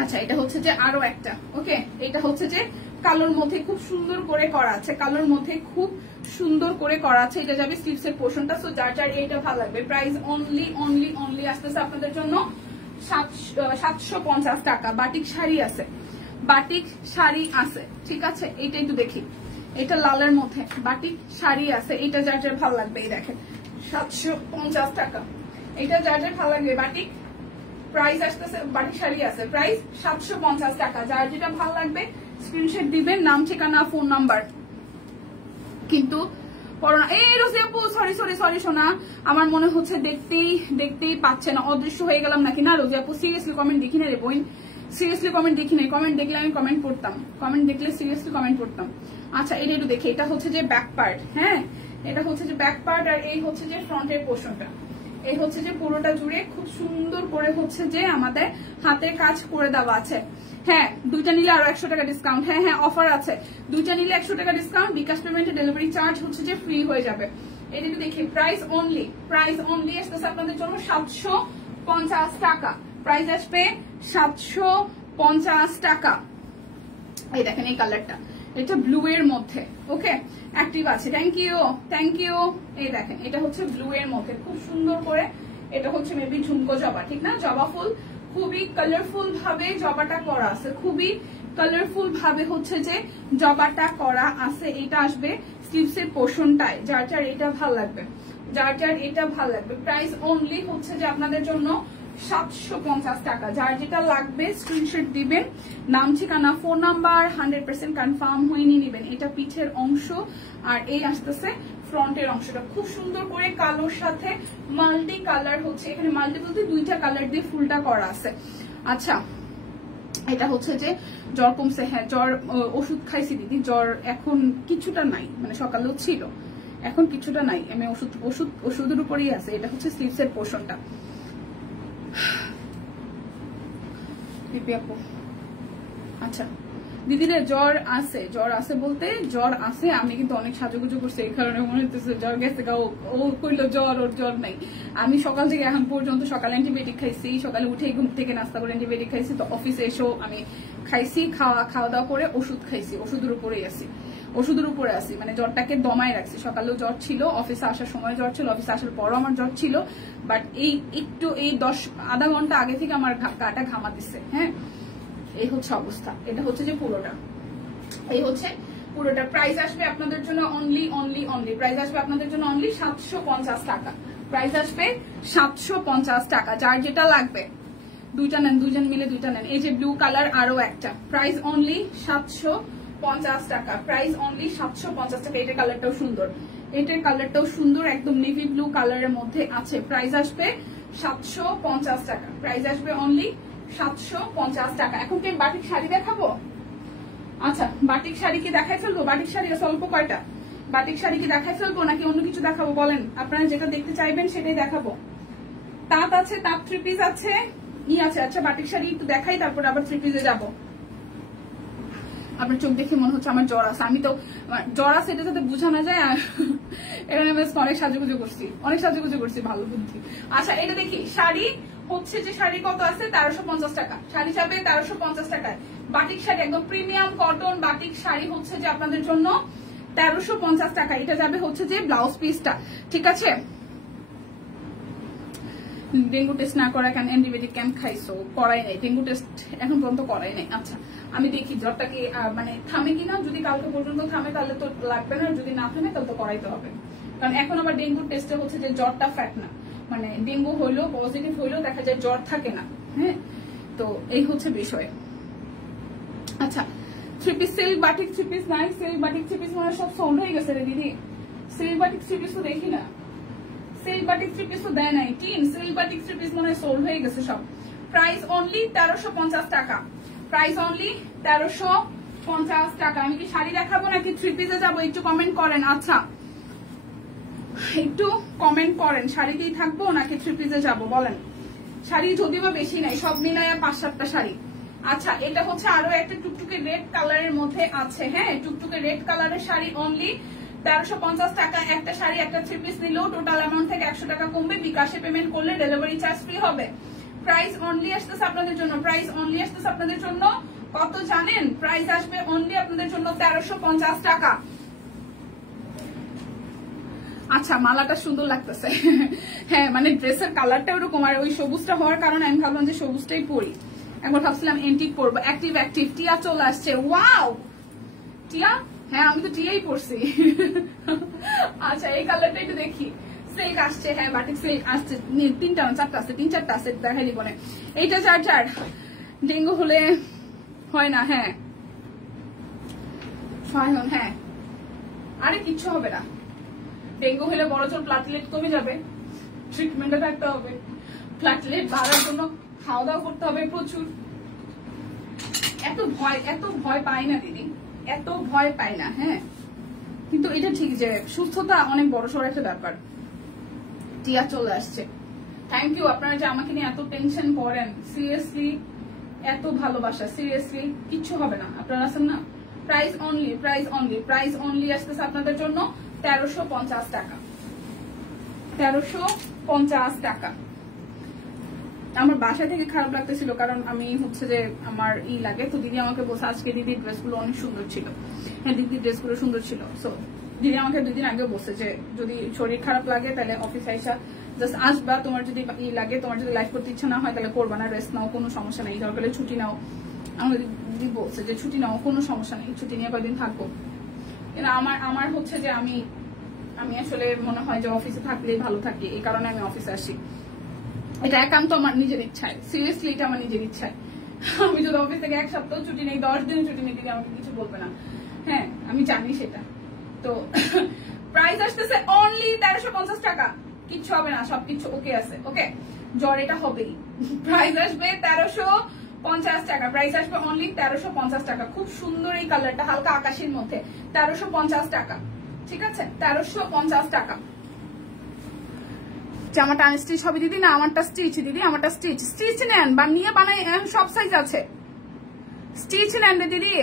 আচ্ছা, এটা হচ্ছে যে আরো একটা। ওকে, এটা হচ্ছে যে কালোর মধ্যে খুব সুন্দর করে করা আছে, কালোর মধ্যে খুব সুন্দর করে করা আছে। এটা যাবে স্লিভসের পোর্শনটা। সো যার যার এইটা ভালো লাগবে, প্রাইস অনলি আসতেছে আপনাদের জন্য 750 টাকা। বাটিক শাড়ি আছে, বাটিক শাড়ি আছে, ঠিক আছে। এইটা একটু দেখি, এটা লালের মধ্যে বাটিক শাড়ি আছে, এটা যার যার ভালো লাগবে। এই দেখেন 750 টাকা, এটা যার যার ভালো লাগবে। বাটিক প্রাইস আসতেছে, বাটিক শাড়ি আছে, প্রাইস 750 টাকা। যার যেটা ভালো লাগবে স্ক্রিনশট দিবেন, নাম ঠিকানা ফোন নাম্বার। কিন্তু এই রোজি আপু, সরি সোনা, আমার মনে হচ্ছে দেখতেই পাচ্ছে না, অদৃশ্য হয়ে গেলাম নাকি। না রোজি আপু, সিরিয়াসলি কমেন্ট দেখি না রে বোন, সিরিয়াসলি কমেন্ট দেখি নাই। কমেন্ট দেখলে আমি কমেন্ট পড়তাম, কমেন্ট দেখলে সিরিয়াসলি কমেন্ট পড়তাম। আচ্ছা, এটা একটু দেখি, এটা হচ্ছে যে ব্যাক পার্ট, হ্যাঁ এটা হচ্ছে যে ব্যাক পার্ট, আর এই হচ্ছে যে ফ্রন্টের পোর্শনটা। এই হচ্ছে যে পুরোটা জুড়ে খুব সুন্দর করে হচ্ছে যে আমাদের হাতের কাজ করে দেওয়া আছে। হ্যাঁ, দুইটা নিলে আরো 100 টাকা ডিসকাউন্ট। হ্যাঁ অফার আছে, দুইটা নিলে 100 টাকা ডিসকাউন্ট, বিকাশ পেমেন্টে ডেলিভারি চার্জ হচ্ছে যে ফ্রি হয়ে যাবে। এটা একটু দেখি, প্রাইস অনলি আসতেছে আপনাদের জন্য 750 টাকা, প্রাইস আসবে 750 টাকা। এই দেখেন এই কালারটা, এটা ব্লু এর মধ্যে। ওকে, অ্যাক্টিভ আছে, থ্যাংক ইউ। এই দেখেন এটা হচ্ছে ব্লু এর মধ্যে, খুব সুন্দর করে। এটা হচ্ছে মেবি ঝুমকো জবা, ঠিক না? জবা ফুল খুবই কালারফুল ভাবে জবাটা করা আছে, খুবই কালারফুল ভাবে হচ্ছে যে জবাটা করা আছে। এটা আসবে স্লিভসের পোর্শনটায়, যার যার এটা ভালো লাগবে, যার যার এটা ভালো লাগবে। প্রাইস অনলি হচ্ছে যে আপনাদের জন্য 750 টাকা। যার যেটা লাগবে স্ক্রিনশট দিবেন, নাম ঠিকানা ফোন নাম্বার 100% কনফার্ম হয়ে নিয়ে নেবেন। এটা পিঠের অংশ আর এই আসতেছে ফ্রন্টের অংশটা, খুব সুন্দর করে কালোর সাথে মাল্টি কালার হচ্ছে, এখানে মাল্টি বলতে 2টা কালার দিয়ে ফুলটা করা আছে। আচ্ছা, এটা হচ্ছে যে জ্বর কমছে, হ্যাঁ জ্বর ওষুধ খাইছি দিদি, জ্বর এখন কিছুটা নাই, মানে সকালেও ছিল, এখন কিছুটা নাই, আমি ওষুধের উপরেই আছে। এটা হচ্ছে স্লিভসের পোর্শনটা। আচ্ছা দিদিরে জ্বর আছে বলতে জ্বর আছে, আমি কিন্তু অনেক সাজুগুজু করছি, এই কারণে মনে হচ্ছে জ্বর গেছে, ও কইলো জ্বর, ওর জ্বর নাই। আমি সকাল থেকে এখন পর্যন্ত সকালে অ্যান্টিবায়োটিক খাইছি, সকালে উঠে ঘুম থেকে নাস্তা করে অ্যান্টিবায়োটিক খাইছি, তো অফিসে এসেও আমি খাইছি, খাওয়া দাওয়া করে ওষুধ খাইছি, ওষুধের উপরে আছি, মানে জ্বরটাকে দমায় রাখছি। সকালেও জ্বর ছিল, অফিসে আসার সময় জ্বর ছিল, অফিসে আসার পরও আমার জ্বর ছিল, বাট এই একটু এই আধা ঘন্টা আগে থেকে আমার গাটা ঘামা দিচ্ছে। হ্যাঁ, এই হচ্ছে অবস্থা। এটা হচ্ছে যে পুরোটা, এই হচ্ছে পুরোটা। প্রাইস আসবে আপনাদের জন্য অনলি প্রাইস আসবে আপনাদের জন্য অনলি 750 টাকা। প্রাইস আসবে 750 টাকা। যার যেটা লাগবে দুইটা নেন, দুইজন মিলে দুইটা নেন। এই যে ব্লু কালার আরো একটা, প্রাইস অনলি 750 টাকা। প্রাইস অনলি 750 টাকা। এটার কালারটাও সুন্দর, এটার কালারটাও সুন্দর, একদম নেভি ব্লু কালারের মধ্যে আছে। প্রাইস আসবে 750 টাকা। প্রাইস আসবে অনলি 750 টাকা। এখন কি বাটিক শাড়ি দেখাবো? আচ্ছা, বাটিক শাড়ি কি দেখাই ফেলবো? বাটিক শাড়ি আছে অল্প কয়টা, বাটিক শাড়ি কি দেখাই ফেলবো নাকি অন্য কিছু দেখাবো বলেন? আপনারা যেটা দেখতে চাইবেন সেটাই দেখাবো। তাঁত আছে, তাঁত 3 পিস আছে, আছে। আচ্ছা বাটিক শাড়ি একটু দেখাই, তারপর আবার 3 পিসে যাবো। আপনার চোখ দেখে মনে হচ্ছে আমার জ্বর আছে, আমি তো জ্বর আছে এটা যাতে বোঝানো যায়। এখানে অনেক সাজুগুজু করছি, ভালো বুদ্ধি। আচ্ছা এটা দেখি, শাড়ি হচ্ছে যে শাড়ি কত আছে? 1350 টাকা। শাড়ি যাবে 1350 টাকায়। বাটিক শাড়ি একদম প্রিমিয়াম কটন বাটিক শাড়ি হচ্ছে যে আপনাদের জন্য 1350 টাকা। এটা যাবে হচ্ছে যে ব্লাউজ পিসটা, ঠিক আছে? ডেঙ্গু টেস্ট না করা কেন? অ্যান্টিবায়োটিক কেন খাইছো? করাই নাই, ডেঙ্গু টেস্ট এখন পর্যন্ত করাই নাই। আচ্ছা আমি দেখি জ্বরটাকে মানে থামে কিনা, যদি কালকে পর্যন্ত থামে তাহলে তো লাগবে না, যদি না থামে তাহলে তো করাইতে হবে। কারণ এখন আবার ডেঙ্গুর টেস্টে হচ্ছে যে জ্বরটা ফ্যাট না, মানে ডেঙ্গু হইলেও পজিটিভ হইলেও দেখা যায় জ্বর থাকে না। হ্যাঁ, তো এই হচ্ছে বিষয়। আচ্ছা 3 পিস সিল্ক বাটিক 3 পিস নাই, সিল্ক বাটিক 3 পিস মানে সব সোল্ড হয়ে গেছে রে দিদি। সিল্ক বাটিক 3 পিস তো দেখি না, সিল্ক বাটিক 3 পিস তো দেয় নাই। সিল্ক বাটিক 3 পিস মানে সোল্ড হয়ে গেছে সব। প্রাইস অনলি 1350 টাকা। প্রাইস অনলি 1350 টাকা। আমি কি শাড়ি দেখাবো নাকি 3 পিসে যাবো? একটু কমেন্ট করেন। আচ্ছা একটু কমেন্ট করেন, শাড়িতেই থাকবো নাকি 3 পিসে যাবো বলেন। শাড়ি যদিও বা বেশি নাই, সব মিলায় 5-7টা শাড়ি। আচ্ছা এটা হচ্ছে আরো একটা টুকটুকে রেড কালারের মধ্যে আছে। হ্যাঁ, টুকটুকে রেড কালারের শাড়ি অনলি 1350 টাকা। একটা শাড়ি একটা 3 পিস নিলেও টোটাল অ্যামাউন্ট থেকে 100 টাকা কমবে। বিকাশে পেমেন্ট করলে ডেলিভারি চার্জ ফ্রি হবে। প্রাইস অনলি আসতেছে আপনাদের জন্য, প্রাইস অনলি আসতেছে আপনাদের জন্য কত জানেন? প্রাইস আসবে অনলি আপনাদের জন্য 1350 টাকা। আচ্ছা মালাটা সুন্দর লাগতেছে। হ্যাঁ মানে ড্রেসের কালারটা ওরকম, আর ওই সবুজটা হওয়ার কারণে আমি ভাবলাম যে সবুজটাই পরি। একবার ভাবছিলাম এন্টিক পরবো। অ্যাক্টিভ টিয়া চলে আসছে। ওয়াও টিয়া, হ্যাঁ আমি তো টিয়াই পরছি। আচ্ছা এই কালারটা একটু দেখি। সিল্ক আসছে, হ্যাঁ বাটিক সিল্ক আসছে। 3টা 4টা আছে, 3-4টা আছে, দেখাই দিব না। এইটা 4 ডেঙ্গু হলে হয় না। হ্যাঁ হ্যাঁ, আরে কিচ্ছু হবে না। ডেঙ্গু হলে বড় জোর প্লাটলেট কমে যাবে, ট্রিটমেন্টে থাকতে হবে। প্লাটলেট বাড়ার জন্য খাওয়া দাওয়া করতে হবে প্রচুর। এত ভয় পাই না দিদি, এত ভয় পাই না। হ্যাঁ কিন্তু এটা ঠিক যে সুস্থতা অনেক বড়সড় একটা ব্যাপার। টিয়া চলে আসছে, থ্যাংক ইউ। আপনারা যে আমাকে নিয়ে এত টেনশন করেন, সিরিয়াসলি এত ভালোবাসা, সিরিয়াসলি কিচ্ছু হবে না। আপনারা আছেন না। প্রাইস অনলি আসতেছে আপনাদের জন্য 1350 টাকা। 1350 টাকা। আমার বাসা থেকে খারাপ লাগতেছিল কারণ আমি হচ্ছে যে আমার লাগে, তো দিদি আমাকে বলছে আজকে দিদি ড্রেসগুলো অনেক সুন্দর ছিল। হ্যাঁ দিদির ড্রেসগুলো সুন্দর ছিল। সো দিদি আমাকে 2 দিন আগেও বলছে যে যদি শরীর খারাপ লাগে তাহলে অফিসে আইসা জাস্ট আসবা, তোমার যদি লাগে, তোমার যদি লাইভ করতে ইচ্ছা না হয় তাহলে করবা না, রেস্ট নাও, কোনো সমস্যা নেই, দরকার হলে ছুটি নাও। আমাদের দিদি বলছে যে ছুটি নাও, কোনো সমস্যা নেই, ছুটি নিয়ে কয়েকদিন থাকবো। কিন্তু আমার হচ্ছে যে আমি আসলে মনে হয় যে অফিসে থাকলেই ভালো থাকি, এই কারণে আমি অফিসে আসি। এটা একান্ত আমার নিজের ইচ্ছায়, সিরিয়াসলি এটা আমার নিজের ইচ্ছায়। আমি যদি অফিস থেকে 1 সপ্তাহ ছুটি নেই, 10 দিন ছুটি নেই, দিদি আমাকে কিছু বলবে না। হ্যাঁ আমি জানি সেটা। তো প্রাইস আসতেছে অনলি 1350 টাকা, কিচ্ছু হবে না, সবকিছু ওকে আছে। ওকে জ্বর এটা হবেই। প্রাইস আসবে 1350 টাকা, প্রাইস আসবে অনলি 1350 টাকা। খুব সুন্দর এই কালারটা, হালকা আকাশের মধ্যে, 1350 টাকা। ঠিক আছে 1350 টাকা। জামাটা আনস্টিচ হবে দিদি? না আমারটা স্টিচ দিদি, আমারটা স্টিচ। স্টিচ নেন বা নিয়ে বানাই, সব সাইজ আছে, স্টিচ নেন রে দিদি।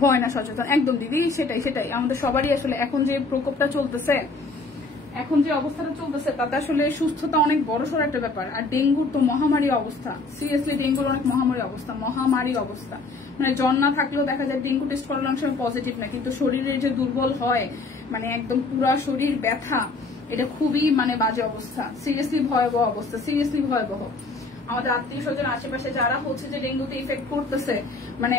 ভয় না, সচেতন একদম দিদি, সেটাই সেটাই আমাদের সবারই আসলে এখন যে প্রকোপটা চলতেছে, এখন যে অবস্থাটা চলতেছে তাতে আসলে সুস্থতা অনেক বড়সড় একটা ব্যাপার। আর ডেঙ্গুর তো মহামারী অবস্থা, সিরিয়াসলি ডেঙ্গুর অনেক মহামারী অবস্থা। মানে জ্বর না থাকলেও দেখা যায় ডেঙ্গু টেস্ট করার অনেক সময় পজিটিভ না, কিন্তু শরীরে যে দুর্বল হয়, মানে একদম পুরা শরীর ব্যথা, এটা খুবই মানে বাজে অবস্থা, সিরিয়াসলি ভয়াবহ অবস্থা, সিরিয়াসলি ভয়াবহ। আমাদের আত্মীয় স্বজন আশেপাশে যারা হচ্ছে যে ডেঙ্গুতে ইফেক্ট করতেছে, মানে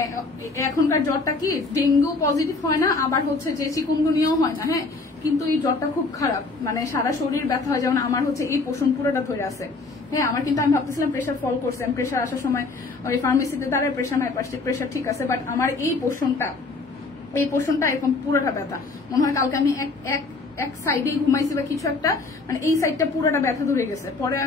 এখনকার জ্বরটা কি ডেঙ্গু পজিটিভ হয় না, আবার হচ্ছে যে চিকুনগুনিয়াও হয় না, হ্যাঁ, কিন্তু এই জ্বরটা খুব খারাপ, মানে সারা শরীর ব্যথা হয়। যেমন আমার হচ্ছে এই পোষণ পুরোটা ধরে আছে, হ্যাঁ, আমার কিন্তু আমি ভাবতেছিলাম প্রেশার ফল করছে, আমি প্রেশার আসার সময় ওই ফার্মেসিতে দাঁড়ায় প্রেশার নাই পাচ্ছি, প্রেশার ঠিক আছে, বাট আমার এই পোষণটা এরকম পুরোটা ব্যথা। মনে হয় কালকে আমি এক সাইডেই ঘুমাইছি বা কিছু একটা, মানে এই সাইডটা পুরোটা ব্যথা ধরে গেছে। পরে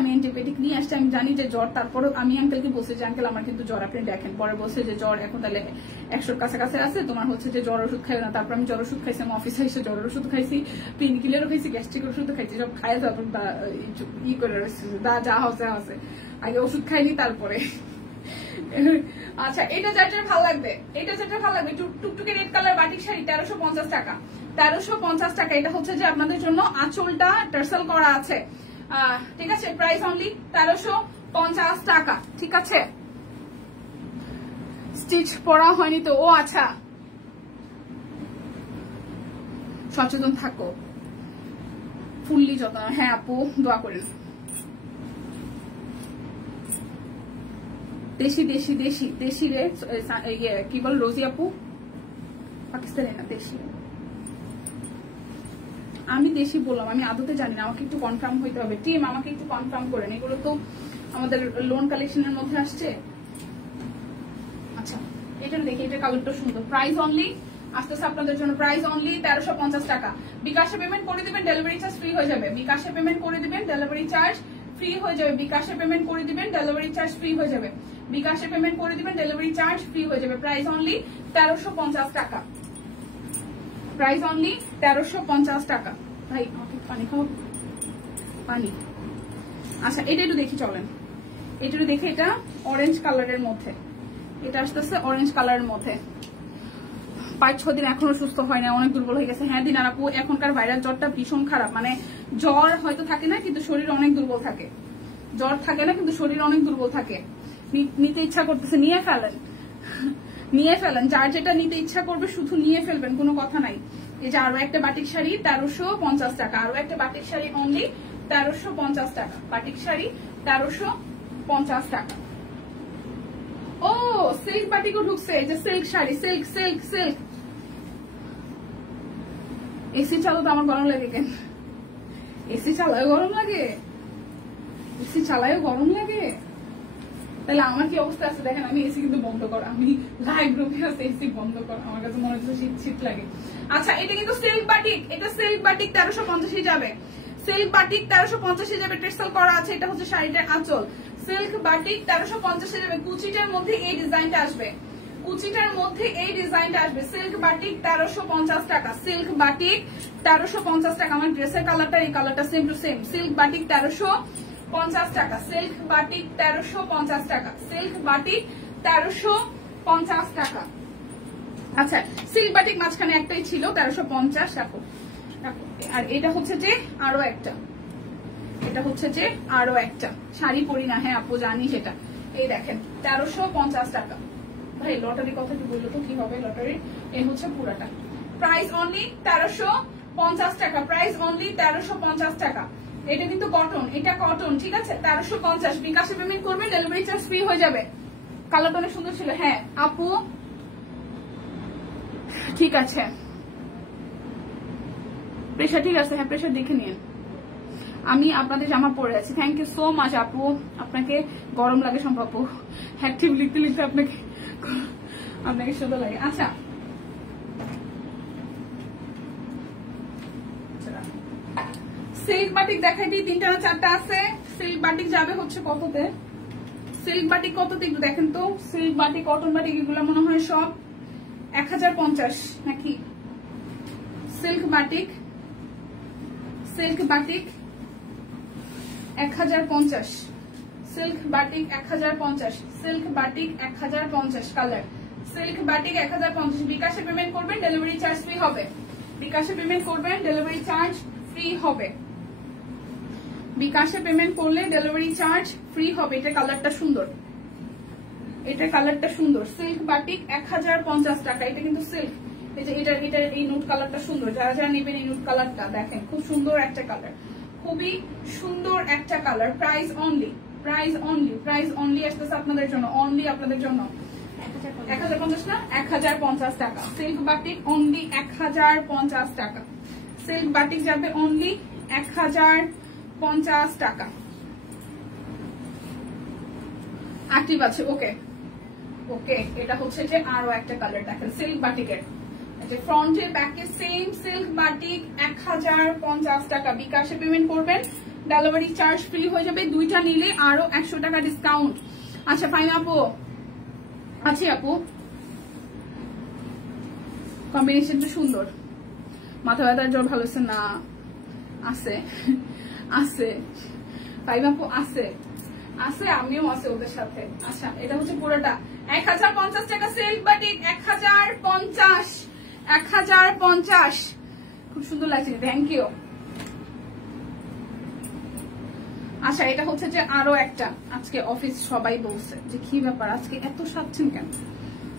আমি অ্যান্টিবায়োটিক নিয়ে আসছি, আমি জানি যে জ্বর, তারপরে আমি আঙ্কেলকে বলছি যে আঙ্কেল আমার কিন্তু জ্বর, আপনি দেখেন। পরে বলছে যে জ্বর এখন তাহলে 100-র কাছাকাছি আছে, তোমার হচ্ছে যে জ্বর ওষুধ খাইও না। তারপর আমি জ্বর ওষুধ খাইছি, আমি অফিসে এসে জ্বরের ওষুধ খাইছি, পেন কিলারও খাইছি, গ্যাস্ট্রিক ওষুধও খাইছি, সব খাই তারপর ই করে রয়েছে যা হচ্ছে আগে ওষুধ খাইনি তারপরে। আচ্ছা এটা যেটা ভালো লাগবে, টুকটুকে রেড কালার বাটিক শাড়ি 1350 টাকা, 1350 টাকা। এটা হচ্ছে যে আপনাদের জন্য আঁচলটা টার্সেল করা আছে, ঠিক আছে, প্রাইস অনলি 1350 টাকা। ঠিক আছে, স্টিচ পরা হয়নি তো? ও আচ্ছা, সচেতন থাকো, ফুললি যত্ন। হ্যাঁ আপু দোয়া করেন। দেশি রে কি বল রোজি আপু, পাকিস্তানি না দেশি। আমি দেশি বললাম, আমি আদতে জানি না, আমাকে একটু কনফার্ম হইতে হবে। টিম আমাকে একটু কনফার্ম করেন, এগুলো তো আমাদের লোন কালেকশনের মধ্যে আসছে। আচ্ছা এটা দেখি, এটা কালারটা সুন্দর। প্রাইস অনলি আসতেছে আপনাদের জন্য, প্রাইস অনলি 1350 টাকা। বিকাশে পেমেন্ট করে দিবেন, ডেলিভারি চার্জ ফ্রি হয়ে যাবে। বিকাশে পেমেন্ট করে দিবেন, ডেলিভারি চার্জ ফ্রি হয়ে যাবে। বিকাশে পেমেন্ট করে দিবেন, ডেলিভারি চার্জ ফ্রি হয়ে যাবে। বিকাশে পেমেন্ট করে দিবেন, ডেলিভারি চার্জ ফ্রি হয়ে যাবে। প্রাইস অনলি 1350 টাকা, প্রাইস অনলি 1350 টাকা। ভাই আমাকে পানি খাও, পানি। আচ্ছা এটা একটু দেখি, চলেন এটা একটু দেখি। এটা অরেঞ্জ কালারের মধ্যে, এটা আসতেছে অরেঞ্জ কালারের মধ্যে। 5-6 দিন এখনো সুস্থ হয় না, অনেক দুর্বল হয়ে গেছে। হ্যাঁ দিনার আপু, এখনকার ভাইরাল জ্বরটা ভীষণ খারাপ, মানে জ্বর হয়তো থাকে না কিন্তু শরীর অনেক দুর্বল থাকে, জ্বর থাকে না কিন্তু শরীর অনেক দুর্বল থাকে। নিতে ইচ্ছা করতেছে, নিয়ে ফেলেন, যার যেটা নিতে ইচ্ছা করবে শুধু নিয়ে ফেলবেন, কোনো কথা নাই। এই যে আরো একটা বাটিক শাড়ি 1350 টাকা, আরো একটা বাটিক শাড়ি অনলি 1350 টাকা, বাটিক শাড়ি 1350 টাকা। ও সিল্ক বাটিকও ঢুকছে, এই যে সিল্ক শাড়ি, সিল্ক। এসি চালো তো আমার গরম লাগে কেন? এসি চালায়ও গরম লাগে, তাহলে আমার কি অবস্থা আছে দেখেন। আমি এসি কিন্তু বন্ধ করা, আমি লাইভ গ্রুপে আছে এসি বন্ধ করা, আমার কাছে মনে হচ্ছে শীত লাগে। আচ্ছা এটা কিন্তু সিল্ক বাটিক, এটা সিল্ক বাটিক 1350 যাবে, সিল্ক বাটিক 1350 যাবে, টেক্সটাইল করা আছে। এটা হচ্ছে শাড়িটার আঁচল, সিল্ক বাটিক 1350 যাবে। কুচিটার মধ্যে এই ডিজাইনটা আসবে, সিল্ক বাটিক 1350 টাকা, সিল্ক বাটিক 1350 টাকা। আমার ড্রেসের কালারটা এই কালারটা same to same. Silk batik 1350 টাকা, সিল্ক বাটিক 1350 টাকা, সিল্ক বাটিক 1350 টাকা। আচ্ছা সিল্ক বাটিক মাঝখানে একটাই ছিল 1350 টাকা। আর এটা হচ্ছে যে আরো একটা, এটা হচ্ছে যে আরো একটা শাড়ি পরি না, হ্যাঁ আপু জানি সেটা। এই দেখেন 1350 টাকা। ভাই লটারি কথা কি বললো তো কি হবে লটারি? এই হচ্ছে পুরাটা প্রাইস অনলি 1350 টাকা, প্রাইস অনলি 1350 টাকা। এটা কিন্তু কটন, এটা কটন, ঠিক আছে? 1350। বিকাশে পেমেন্ট করবেন, ডেলিভারি চার্জ ফ্রি হয়ে যাবে। কালারটা অনেক সুন্দর ছিল। হ্যাঁ আপু ঠিক আছে, প্রেশার ঠিক আছে, হ্যাঁ প্রেশার দেখে নিন। আমি আপনাদের জামা পরে আছি, থ্যাংক ইউ সো মাচ আপু। আপনাকে গরম লাগে সম্ভব, অ্যাক্টিভ লিখতে লিখতে আপনাকে সোজা লাগে। আচ্ছা সিল্ক বাটিক দেখাই দিই, 3টা না 4টা আছে। সিল্ক বাটিক যাবে হচ্ছে কততে, সিল্ক বাটিক কততে একটু দেখেন তো। সিল্ক বাটিক, কটন বাটিক এগুলো মনে হয় সব 1050 নাকি? Silk batik, silk batik 1050, silk batik 1050, silk batik 1050 colour, silk batik 1050। বিকাশে পেমেন্ট করবেন, ডেলিভারি চার্জ ফ্রি হবে। বিকাশে পেমেন্ট করবেন, ডেলিভারি চার্জ ফ্রি হবে। বিকাশে পেমেন্ট করলে ডেলিভারি চার্জ ফ্রি হবে। এটা কালারটা সুন্দর, এটা কালারটা সুন্দর। সিল্ক বাটিক 1050 টাকা। এটা কিন্তু সিল্ক, এই যে এটা এই নুট কালারটা সুন্দর। যারা যারা নেবেন এই নুট কালারটা দেখেন, খুব সুন্দর একটা কালার, খুবই সুন্দর একটা colour. Price only, price only, price only আসতেছে আপনাদের জন্য, অনলি আপনাদের জন্য 1050 না 1050 টাকা। সিল্ক বাটিক অনলি 1050 টাকা। সিল্ক বাটিক যাবে অনলি 1050 টাকা। অ্যাক্টিভ আছে, ওকে ওকে। এটা হচ্ছে যে আরো একটা কালার দেখেন সিল্ক বাটিকের, ফ্রন্টে ব্যাকে সেম সিল্ক বাটিক 1050 টাকা। বিকাশে পেমেন্ট করবেন, ডেলিভারি চার্জ ফ্রি হয়ে যাবে। 2টা নিলে আরো 100 টাকা ডিসকাউন্ট। আচ্ছা ফাইন আপু আছে, আপু কম্বিনেশনটা সুন্দর। মাথা ব্যথার জ্বর ভালো হচ্ছে না? আছে আছে ফাইন আপু, আছে আছে, আমিও আছে ওদের সাথে। আচ্ছা এটা হচ্ছে পুরোটা 1050 টাকা। সিল্ক বাটিক 1050, 1050, খুব সুন্দর লাগছে, থ্যাংক ইউ। আচ্ছা এটা হচ্ছে যে আরো একটা, আজকে অফিস সবাই বলছে যে কি ব্যাপার আজকে এত সাজছেন কেন?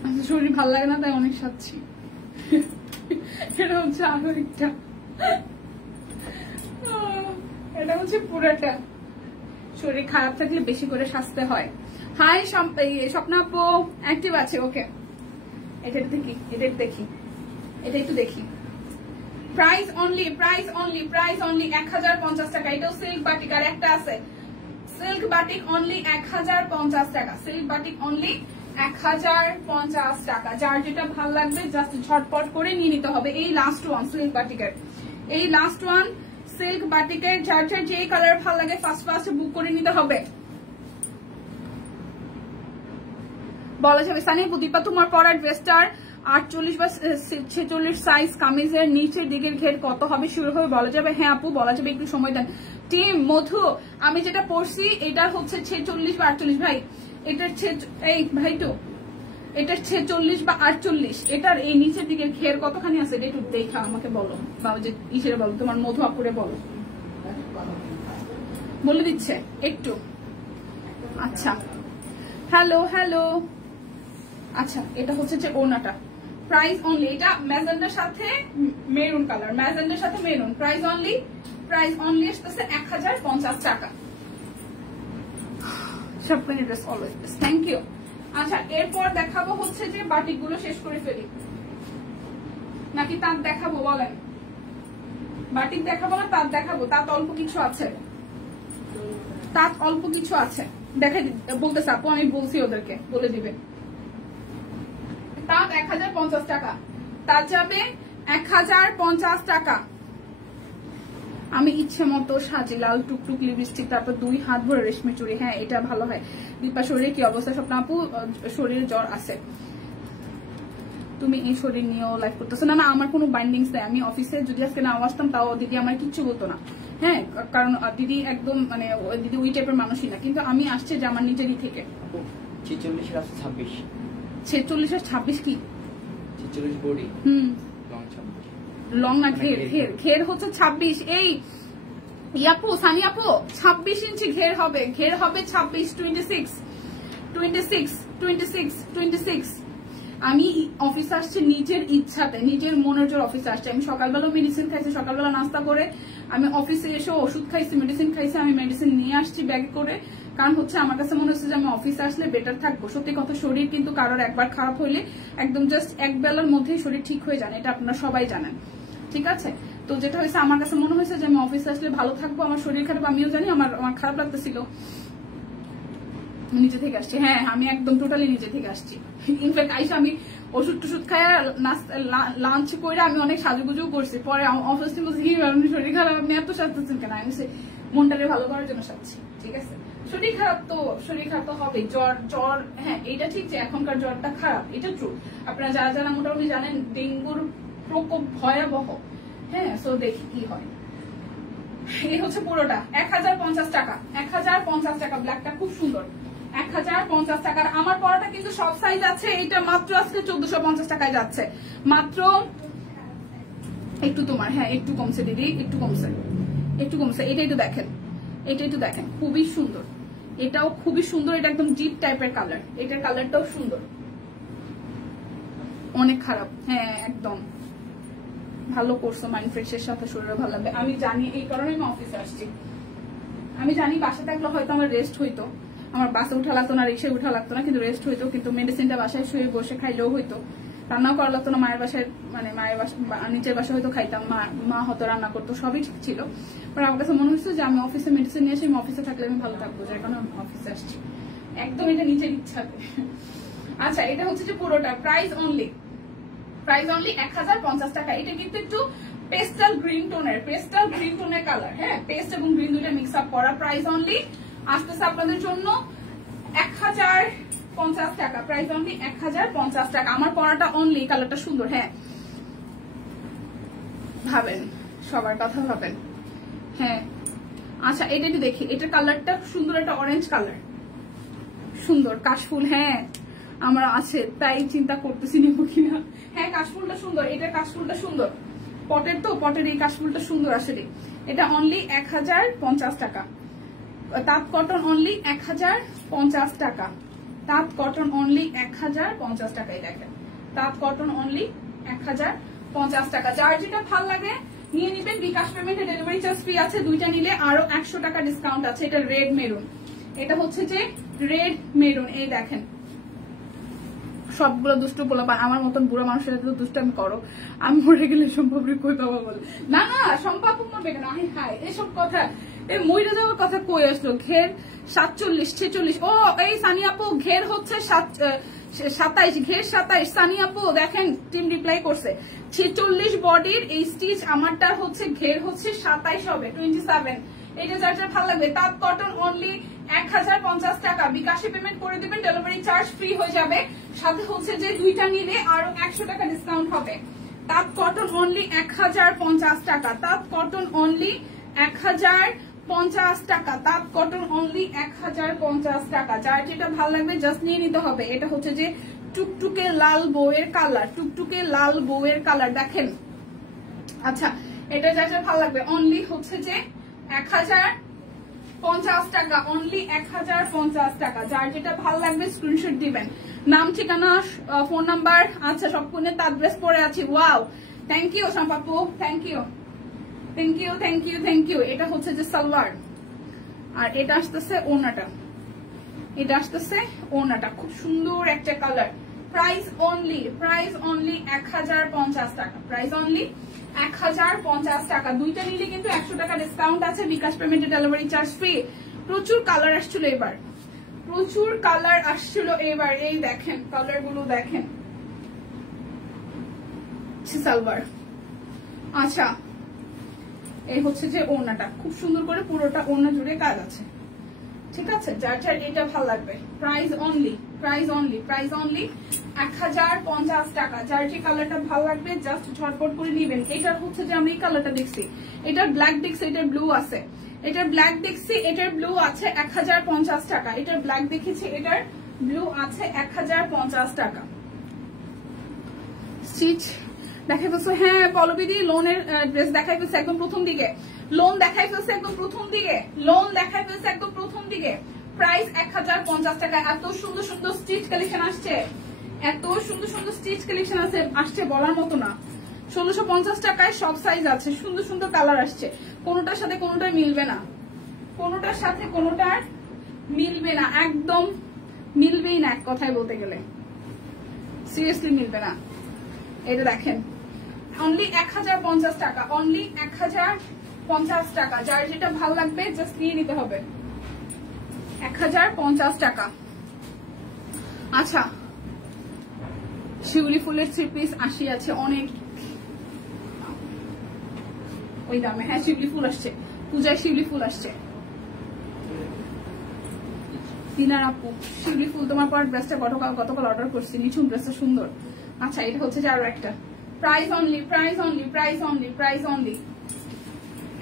আজকে শরীর ভালো লাগে না তাই অনেক সাজছি। এটা হচ্ছে আরো একটা, এটা হচ্ছে পুরোটা। শরীর খারাপ থাকলে বেশি করে সাজতে হয়। হাই স্বপ্না আপু অ্যাক্টিভ আছে, ওকে। এটা দেখি, এটা দেখি, এটা একটু দেখি। Price only, price only, price only 1050 টাকা। এটাও সিল্ক বাটিক, আর একটা আছে সিল্ক বাটিক অনলি 1050 টাকা। সিল্ক বাটিক অনলি 1050 টাকা। যার যেটা ভালো লাগবে জাস্ট ঝটপট করে নিয়ে নিতে হবে। এই লাস্ট ওয়ান সিল্ক বাটিকের, এই লাস্ট ওয়ান সিল্ক বাটিকের। যার যার যে কালার ভালো লাগে ফার্স্ট ফার্স্ট বুক করে নিতে হবে। বলা যাবে সানি দীপা তোমার পরার ড্রেসটার 48 বা 46 সাইজ, কামিজের নিচের দিকের ঘের কত হবে শুরু হবে বলা যাবে? হ্যাঁ আপু বলা যাবে, একটু সময় দেন। টিম মধু আমি যেটা পড়ছি এটার হচ্ছে 46 বা 48। ভাই এটার এই ভাই তো এটার 46 বা 48, এটার এই নিচের দিকের ঘের কতখানি আছে এটা একটু দেখা আমাকে বলো, বা যে ইসের বলো, তোমার মধু আপুরে বলো, বলে দিচ্ছে একটু। আচ্ছা হ্যালো হ্যালো। আচ্ছা এটা হচ্ছে যে ওনাটা, প্রাইস অনলি, এটা ম্যাজেন্ডার সাথে মেরুন কালার, ম্যাজেন্ডার সাথে মেরুন। প্রাইস অনলি আসতেছে 1050 টাকা। সবখানে ড্রেস অলওয়েজ, থ্যাংক ইউ। আচ্ছা এরপর দেখাবো হচ্ছে যে বাটিক গুলো শেষ করে ফেলি নাকি তাঁত দেখাবো বলেন? বাটিক দেখাবো না তাঁত দেখাবো? তাঁত অল্প কিছু আছে, তাঁত অল্প কিছু আছে দেখাই বলতেছে আপু, আমি বলছি ওদেরকে বলে দিবে। তাঁত 1050 টাকা, তাঁত যাবে 1050 টাকা। আমি ইচ্ছে মতো সাজি, লাল টুকটুক লিপস্টিক, তারপর 2 হাত ভরে রেশমি চুড়ি। হ্যাঁ এটা ভালো হয়। দীপা শরীরে কি অবস্থা? স্বপ্ন আপু শরীরে জ্বর আছে। তুমি এই শরীর নিয়েও লাইফ করতেছো? না না আমার কোনো বাইন্ডিংস নেই। আমি অফিসে যদি আজকে না আসতাম তাও দিদি আমার কিচ্ছু বলতো না। হ্যাঁ কারণ দিদি একদম মানে দিদি ওই টাইপের মানুষই না, কিন্তু আমি আসছে যে আমার নিজেরই থেকে। 46 আর 26, 46 আর 26 কি? 46 বডি, লং 26, লং না ঘের, ঘের ঘের হচ্ছে 26। এই ইয়াপু সানি আপু 26 ইঞ্চি ঘের হবে 26, 26 আমি অফিস আসছি নিজের ইচ্ছাতে, নিজের মনের জোর অফিসে আসছে। আমি সকালবেলা মেডিসিন খাইছি, সকালবেলা নাস্তা করে আমি অফিসে এসে ওষুধ খাইছি, মেডিসিন খাইছি। আমি মেডিসিন নিয়ে আসছি ব্যাগে করে, কারণ হচ্ছে আমার কাছে মনে হচ্ছে যে আমি অফিসে আসলে বেটার থাকবো। সত্যি কথা, শরীর কিন্তু কারোর একবার খারাপ হইলে একদম জাস্ট এক বেলার মধ্যেই শরীর ঠিক হয়ে যায়, এটা আপনারা সবাই জানেন, ঠিক আছে? তো যেটা হয়েছে, আমার কাছে মনে হয়েছে যে আমি অফিসে আসলে ভালো থাকবো। আমার শরীর খারাপ, আমিও জানি, আমার খারাপ লাগতেছিল, নিজে থেকে আসছি। হ্যাঁ, আমি একদম টোটালি নিজে থেকে আসছি। ইনফ্যাক্ট আইসা আমি ওষুধ টষুধ খাই, লাঞ্চ করে আমি অনেক সাজুগুজু করছি। পরে অফিস থেকে বলছি, আপনি শরীর খারাপ, আপনি এত সাজতেছেন কেন? আমি মনটাকে ভালো করার জন্য সাজছি, ঠিক আছে? শরীর খারাপ তো হবে, জ্বর। হ্যাঁ, এটা ঠিক যে এখনকার জ্বরটা খারাপ, এটা ট্রু। আপনারা যারা মোটামুটি জানেন ডেঙ্গুর প্রকোপ ভয়াবহ। হ্যাঁ, সো দেখি কি হয়। এই হচ্ছে পুরোটা 1050 টাকা, 1050 টাকা। ব্ল্যাকটা খুব সুন্দর, 1050 টাকার। আমার পরাটা কিন্তু সব সাইজ আছে। এটা মাত্র আজকে 1450 টাকায় যাচ্ছে, মাত্র। একটু তোমার, হ্যাঁ একটু কমছে দিদি, একটু কমছে। এটাই তো দেখেন, খুবই সুন্দর। এটাও খুবই সুন্দর, এটা একদম ডিপ টাইপের কালার। এটার কালারটাও সুন্দর, অনেক খারাপ। হ্যাঁ, একদম ভালো করছো, মাইন্ড ফ্রেশের সাথে শরীরে ভালো লাগবে। আমি জানি, এই কারণে আমি অফিসে আসছি। আমি জানি বাসা থাকলে হয়তো আমার রেস্ট হইতো, আমার বাসে উঠা লাগতো না, রিক্সায় উঠা লাগতো না, কিন্তু রেস্ট হইতো। কিন্তু মেডিসিনটা বাসায় শুয়ে বসে খাইলেও হইতো, রান্নাও করা লাগতো না। মায়ের বাসায়, মানে মায়ের বাসা, নিচের বাসা হয়তো খাইতাম, মা হয়তো রান্না করতো, সবই ঠিক ছিল। পরে আমার কাছে মনে হচ্ছে যে আমি অফিসে মেডিসিন নিয়ে এসে আমি অফিসে থাকলে আমি ভালো থাকবো, যার কারণে আমি অফিসে আসছি। একদম এটা নিজের ইচ্ছাতে। আচ্ছা, এটা হচ্ছে যে পুরোটা প্রাইস অনলি 1050 টাকা। এটা কিন্তু একটু পেস্টাল গ্রিন টোনের কালার। হ্যাঁ, পেস্ট এবং গ্রিন দুইটা মিক্স আপ করা। প্রাইস অনলি আসতেছে আপনাদের জন্য 1050 টাকা। প্রাইস অনলি 1050 টাকা। আমার পরাটা অনলি, কালারটা সুন্দর। হ্যাঁ, ভাবেন, সবার কথা ভাবেন। হ্যাঁ, আচ্ছা, এটা একটু দেখি। এটার কালারটা সুন্দর, একটা অরেঞ্জ কালার, সুন্দর কাশফুল। হ্যাঁ, আমার আছে, তাই চিন্তা করতেছি নিব কিনা। হ্যাঁ, কাশফুলটা সুন্দর, এটার কাশফুলটা সুন্দর। পটের এই কাশফুলটা সুন্দর আসলে। এটা অনলি 1050 টাকা। তাঁত কটন অনলি 1050 টাকা। তাঁত কটন অনলি 1050 টাকাই। দেখেন, তাঁত কটন অনলি 1050 টাকা। যার যেটা ভাল লাগে নিয়ে নিবেন। বিকাশ পেমেন্টে ডেলিভারি চার্জ ফ্রি আছে। দুইটা নিলে আরো 100 টাকা ডিসকাউন্ট আছে। এটা রেড মেরুন, এটা হচ্ছে যে রেড মেরুন। এই দেখেন, সবগুলো দুষ্টু পোলাপান। আমার মতন বুড়ো মানুষের তো দুষ্টামি করো, আমি মরে গেলে সম্ভবের কই পাবো বলে। না, সম্ভব মরবে কেন? হাই এসব কথা, এর মইরা যাওয়ার কথা কই আসলো? ঘের 47, 46। ও, এই সানি আপু, ঘের হচ্ছে 27, ঘের 27। সানি আপু দেখেন, টিম রিপ্লাই করছে 46 বডির এই স্টিচ। আমারটা হচ্ছে ঘের হচ্ছে 27 হবে, 27। এটা যার ভালো লাগবে। তাঁত কটন অনলি 1050 টাকা। বিকাশে পেমেন্ট করে দিবেন, ডেলিভারি চার্জ ফ্রি হয়ে যাবে। সাথে হচ্ছে যে দুইটা নিলে আরো 100 টাকা ডিসকাউন্ট হবে। তাঁত কটন অনলি 1050 টাকা। তাঁত কটন অনলি 1050 টাকা। তাঁত কটন অনলি 1050 টাকা। যার যেটা ভালো লাগবে জাস্ট নিয়ে নিতে হবে। এটা হচ্ছে যে টুকটুকে লাল বউয়ের কালার, দেখেন। আচ্ছা, এটা যার ভালো লাগবে অনলি হচ্ছে যে 1050 টাকা। অনলি 1050 টাকা। যার যেটা ভালো লাগবে স্ক্রিনশট দিবেন, নাম, ঠিকানা, ফোন নাম্বার। আচ্ছা, সব কোনে তার ড্রেস পরে আছি। ওয়াও, থ্যাংক ইউ সম্পাপু, থ্যাংক ইউ। এটা হচ্ছে যে সালোয়ার, আর এটা আসতেছে ওড়নাটা। খুব সুন্দর একটা কালার। প্রাইস অনলি 1050 টাকা। প্রাইস অনলি 1050 টাকা। দুইটা নিলে কিন্তু 100 টাকা ডিসকাউন্ট আছে। বিকাশ পেমেন্টে ডেলিভারি চার্জ ফ্রি। প্রচুর কালার আসছিল এবার, এই দেখেন কালার গুলো দেখেন। সালোয়ার। আচ্ছা, এই হচ্ছে যে ওড়নাটা, খুব সুন্দর করে পুরোটা ওড়না জুড়ে কাজ আছে, ঠিক আছে? যার এটা ভালো লাগবে। প্রাইস অনলি 1050 টাকা। যার যে কালারটা ভালো লাগবে জাস্ট ঝটপট করে নিবেন। এটার হচ্ছে যে আমি এই কালারটা দেখছি, এটার ব্ল্যাক দেখছি, এটার ব্লু আছে। এটার ব্ল্যাক দেখছি, এটার ব্লু আছে 1050 টাকা। এটার ব্ল্যাক দেখেছি, এটার ব্লু আছে 1050 টাকা। স্টিচ দেখাই বলছো? হ্যাঁ, পলবিদি লোনের ড্রেস দেখাই বলছে একদম প্রথম দিকে। লোন দেখাই ফেলছে একদম প্রথম দিকে, লোন দেখাই ফেলছে একদম প্রথম দিকে। প্রাইস 1050 টাকা। এত সুন্দর সুন্দর স্টিচ কালেকশন আসছে, এত সুন্দর সুন্দর স্টিচ কালেকশন আসছে বলার মতো না। 1650 টাকায় সব সাইজ আছে, সুন্দর সুন্দর কালার আসছে। কোনোটার সাথে কোনোটার মিলবে না, কোনোটার সাথে কোনোটার মিলবে না, একদম মিলবেই না, এক কথায় বলতে গেলে সিরিয়াসলি মিলবে না। এটা দেখেন অনলি 1050 টাকা, অনলি 1050 টাকা। যার যেটা ভালো লাগবে জাস্ট নিয়ে নিতে হবে। 1050 টাকা। আচ্ছা, শিউলি ফুলের 3 পিস 80 আছে, অনেক ওই দামে। হ্যাঁ শিউলি ফুল আসছে, পূজায় শিউলি ফুল আসছে। দিনার আপু শিউলি ফুল তোমার পর ড্রেসটা গতকাল অর্ডার করছি, নিচুন ড্রেসটা সুন্দর। আচ্ছা এটা হচ্ছে যে আরো একটা। Price only, price only, price only, price only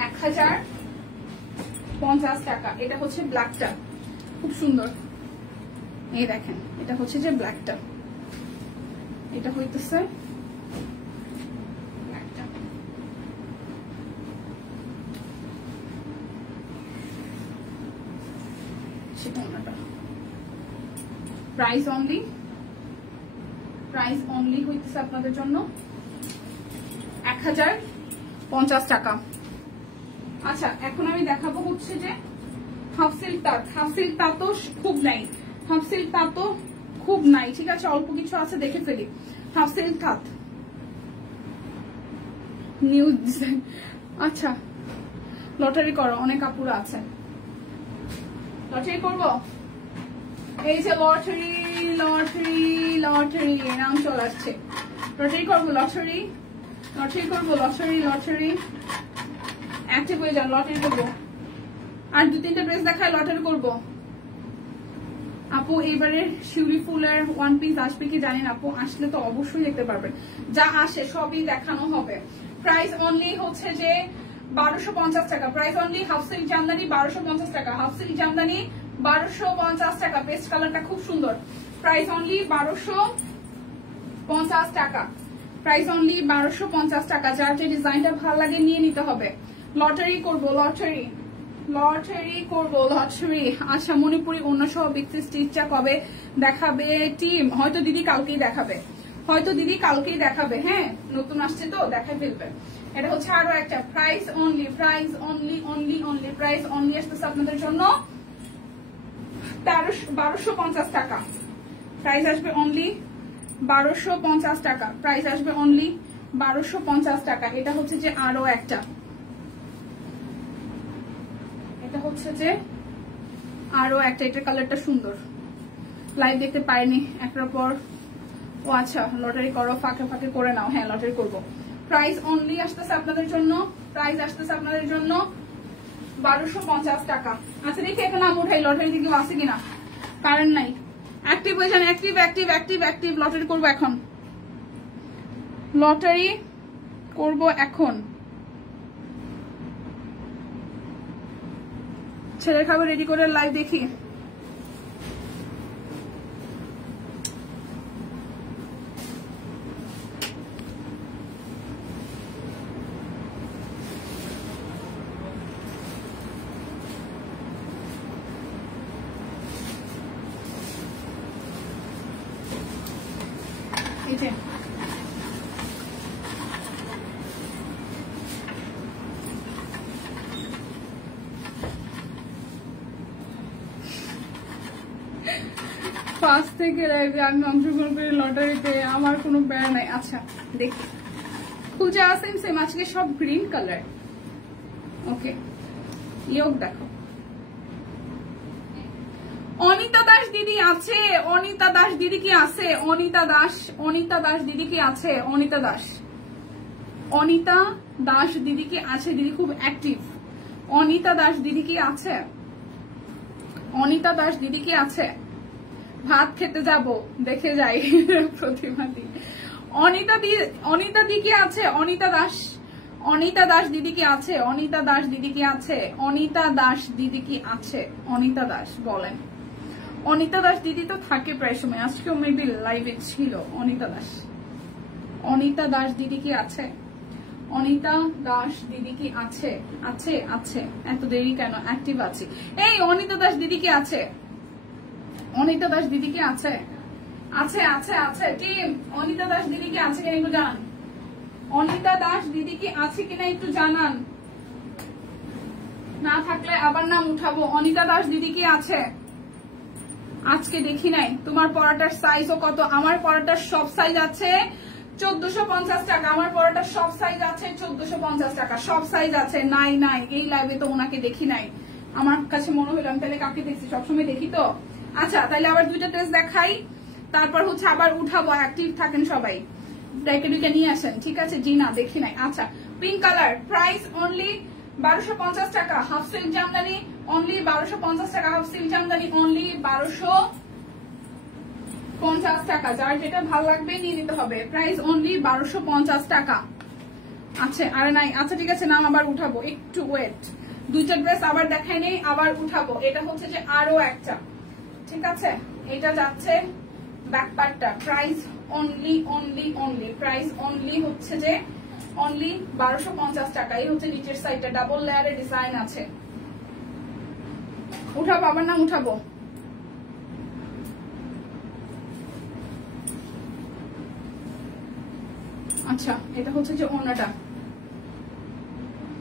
1050 টাকা। এটা হচ্ছে ব্ল্যাকটা, খুব সুন্দর। এই দেখেন এটা হচ্ছে যে ব্ল্যাকটা, এটা হইতেছে ব্ল্যাকটা। সেটা ওনাটা প্রাইস অনলি, প্রাইস অনলি হইতেছে আপনাদের জন্য 1050 টাকা। আচ্ছা এখন আমি দেখাবো হচ্ছে যে হাফ সিল্ক তাঁত। হাফ সিল্ক তাঁতও খুব নাই, হাফ সিল্ক তাঁতও খুব নাই, ঠিক আছে অল্প কিছু আছে, দেখে ফেলি। হাফ সিল্ক তাঁত নিউ ডিজাইন। আচ্ছা লটারি করো, অনেক কাপড় আছে, লটারি করবো। এই যে লটারি লটারি লটারি নাম চলে আসছে, লটারি করবো, লটারি লটারি করবো, লটারি লটারি অ্যাক্টিভ হয়ে যান, লটারি করবো। আর 2-3টা ড্রেস দেখায়, লটারি করবো। আপু এবারে শিউলি ফুলের 1 পিস আসবে কি জানেন আপু? আসলে তো অবশ্যই দেখতে পারবেন, যা আসে সবই দেখানো হবে। প্রাইস অনলি হচ্ছে যে 1250 টাকা। Price only half silk Jamdani 1250 টাকা, হাফ সিল্ক জামদানি 1250 টাকা। পেস্ট কালারটা খুব সুন্দর। প্রাইস অনলি 1250 টাকা, প্রাইস অনলি 1250 টাকা। যার যে ডিজাইনটা ভালো লাগে নিয়ে নিতে হবে। লটারি করবো, লটারি লটারি করবো, লটারি। আচ্ছা মণিপুরি অন্য সহ বিক্রি স্টিচটা কবে দেখাবে টিম? হয়তো দিদি কালকেই দেখাবে, হয়তো দিদি কালকেই দেখাবে। হ্যাঁ নতুন আসছে তো দেখাই ফেলবে। এটা হচ্ছে আরো একটা। Price only, price only, only only, price only আসতেছে আপনাদের জন্য 1250 টাকা। প্রাইস আসবে অনলি 1250 টাকা, প্রাইস আসবে অনলি 1250 টাকা। এটা হচ্ছে যে আরো একটা, এটা হচ্ছে যে আরো একটা। এটার কালারটা সুন্দর, লাইভ দেখতে পাইনি একটার পর। ও আচ্ছা লটারি করো, ফাঁকে ফাঁকে করে নাও। হ্যাঁ লটারি করবো। প্রাইস অনলি আসতেছে আপনাদের জন্য, প্রাইস আসতেছে আপনাদের জন্য 1250 টাকা। আচ্ছা দেখি একটা নাম উঠাই, লটারি দিকে আছে কিনা। কারেন্ট নাই, অ্যাক্টিভ হয়ে যান, active active active active. Lottery করবো এখন, লটারি করবো এখন। ছেলের খাবার রেডি করে লাইভ দেখি। ফার্স্ট থেকে লাইভে আমি অংশগ্রহণ করি লটারিতে, আমার কোনো ব্যার নাই। আচ্ছা দেখি, পূজা সেম সেম আজকে সব গ্রিন কালার। ওকে ইয়োগ দেখো, অনিতা দাস দিদি আছে, অনিতা দাস দিদি কি আছে? অনিতা দাস, অনিতা দাস দিদি কি আছে? অনিতা দাস, অনিতা দাস দিদি কি আছে? দিদি খুব অ্যাক্টিভ। অনিতা দাস দিদি কি আছে? অনিতা দাস দিদি কি আছে? ভাত খেতে যাব, দেখে যাই প্রতিমাদি। অনিতা দি কি আছে? অনিতা দাস, অনিতা দাস দিদি কি আছে? অনিতা দাস দিদি কি আছে? অনিতা দাস দিদি কি আছে? অনিতা দাস বলেন। অনিতা দাস দিদি তো থাকে প্রায় সময়, আজকেও মেবি লাইভে ছিল। অনিতা দাস, অনিতা দাস দিদি কি আছে? অনিতা দাস দিদি কি আছে? আছে আছে, এত দেরি কেন? অ্যাক্টিভ আছে। এই অনিতা দাস দিদি কি আছে? অনিতা দাস দিদি কি আছে? আছে আছে আছে টিম। অনিতা দাস দিদি কি আছে কিনা একটু জানান। অনিতা দাস দিদি কি আছে কিনা একটু জানান। না থাকলে আবার নাম উঠাবো। অনিতা দাস দিদি কি আছে? আজকে দেখি নাই। তোমার পরাটার সাইজও কত? আমার পরাটার সব সাইজ আছে 1450 টাকা। আমার পরাটার সব সাইজ আছে 1450 টাকা। সব সাইজ আছে। নাই নাই, এই লাইভে তো ওনাকে দেখি নাই। আমার কাছে মনে হইলাম তাহলে কাকে দেখছি, সবসময় দেখি তো। আচ্ছা তাহলে আবার দুইটা ড্রেস দেখাই, তারপর হচ্ছে আবার উঠাবো। অ্যাক্টিভ থাকেন সবাই, ডাইকে ডুইকে নিয়ে আসেন। ঠিক আছে জি না দেখি নাই। আচ্ছা পিঙ্ক কালার, প্রাইস অনলি 1250 টাকা। হাফ সিল্ক জামদানি অনলি 1250 টাকা। হাফ সিল্ক জামদানি অনলি 1250 টাকা। যার যেটা ভালো লাগবে নিয়ে নিতে হবে। প্রাইস অনলি 1250 টাকা। আচ্ছা আরে নাই, আচ্ছা ঠিক আছে নাম আবার উঠাবো, একটু ওয়েট। দুইটা ড্রেস আবার দেখাই নেই, আবার উঠাবো। এটা হচ্ছে যে আরো একটা, ঠিক আছে। এটা যাচ্ছে ব্যাক পার্টটা। Price only only only, price only হচ্ছে যে অনলি 1250 টাকা। এই হচ্ছে নিচের সাইডটা, ডাবল লেয়ারের ডিজাইন আছে। উঠাবো আবার নাম উঠাবো। আচ্ছা এটা হচ্ছে যে ওনাটা।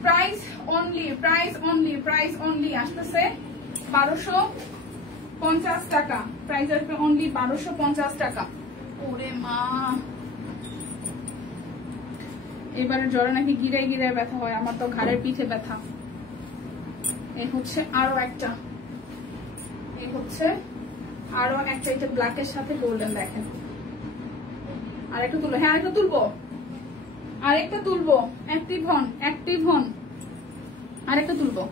Price only price only price only আসতেছে 1250 টাকা। প্রাইস আসবে অনলি 1250 টাকা। ওরে মা, এবারে জ্বরে নাকি গিরায় গিরায় ব্যথা হয়, আমার তো ঘাড়ের পিঠে ব্যথা। এই হচ্ছে আরো একটা, এই হচ্ছে আরো একটা। এটা ব্ল্যাকের সাথে গোল্ডেন, দেখেন। আরেকটা তুলো, হ্যাঁ আরেকটা তুলবো, আরেকটা তুলবো। অ্যাক্টিভ হন, অ্যাক্টিভ হন। আরেকটা তুলবো।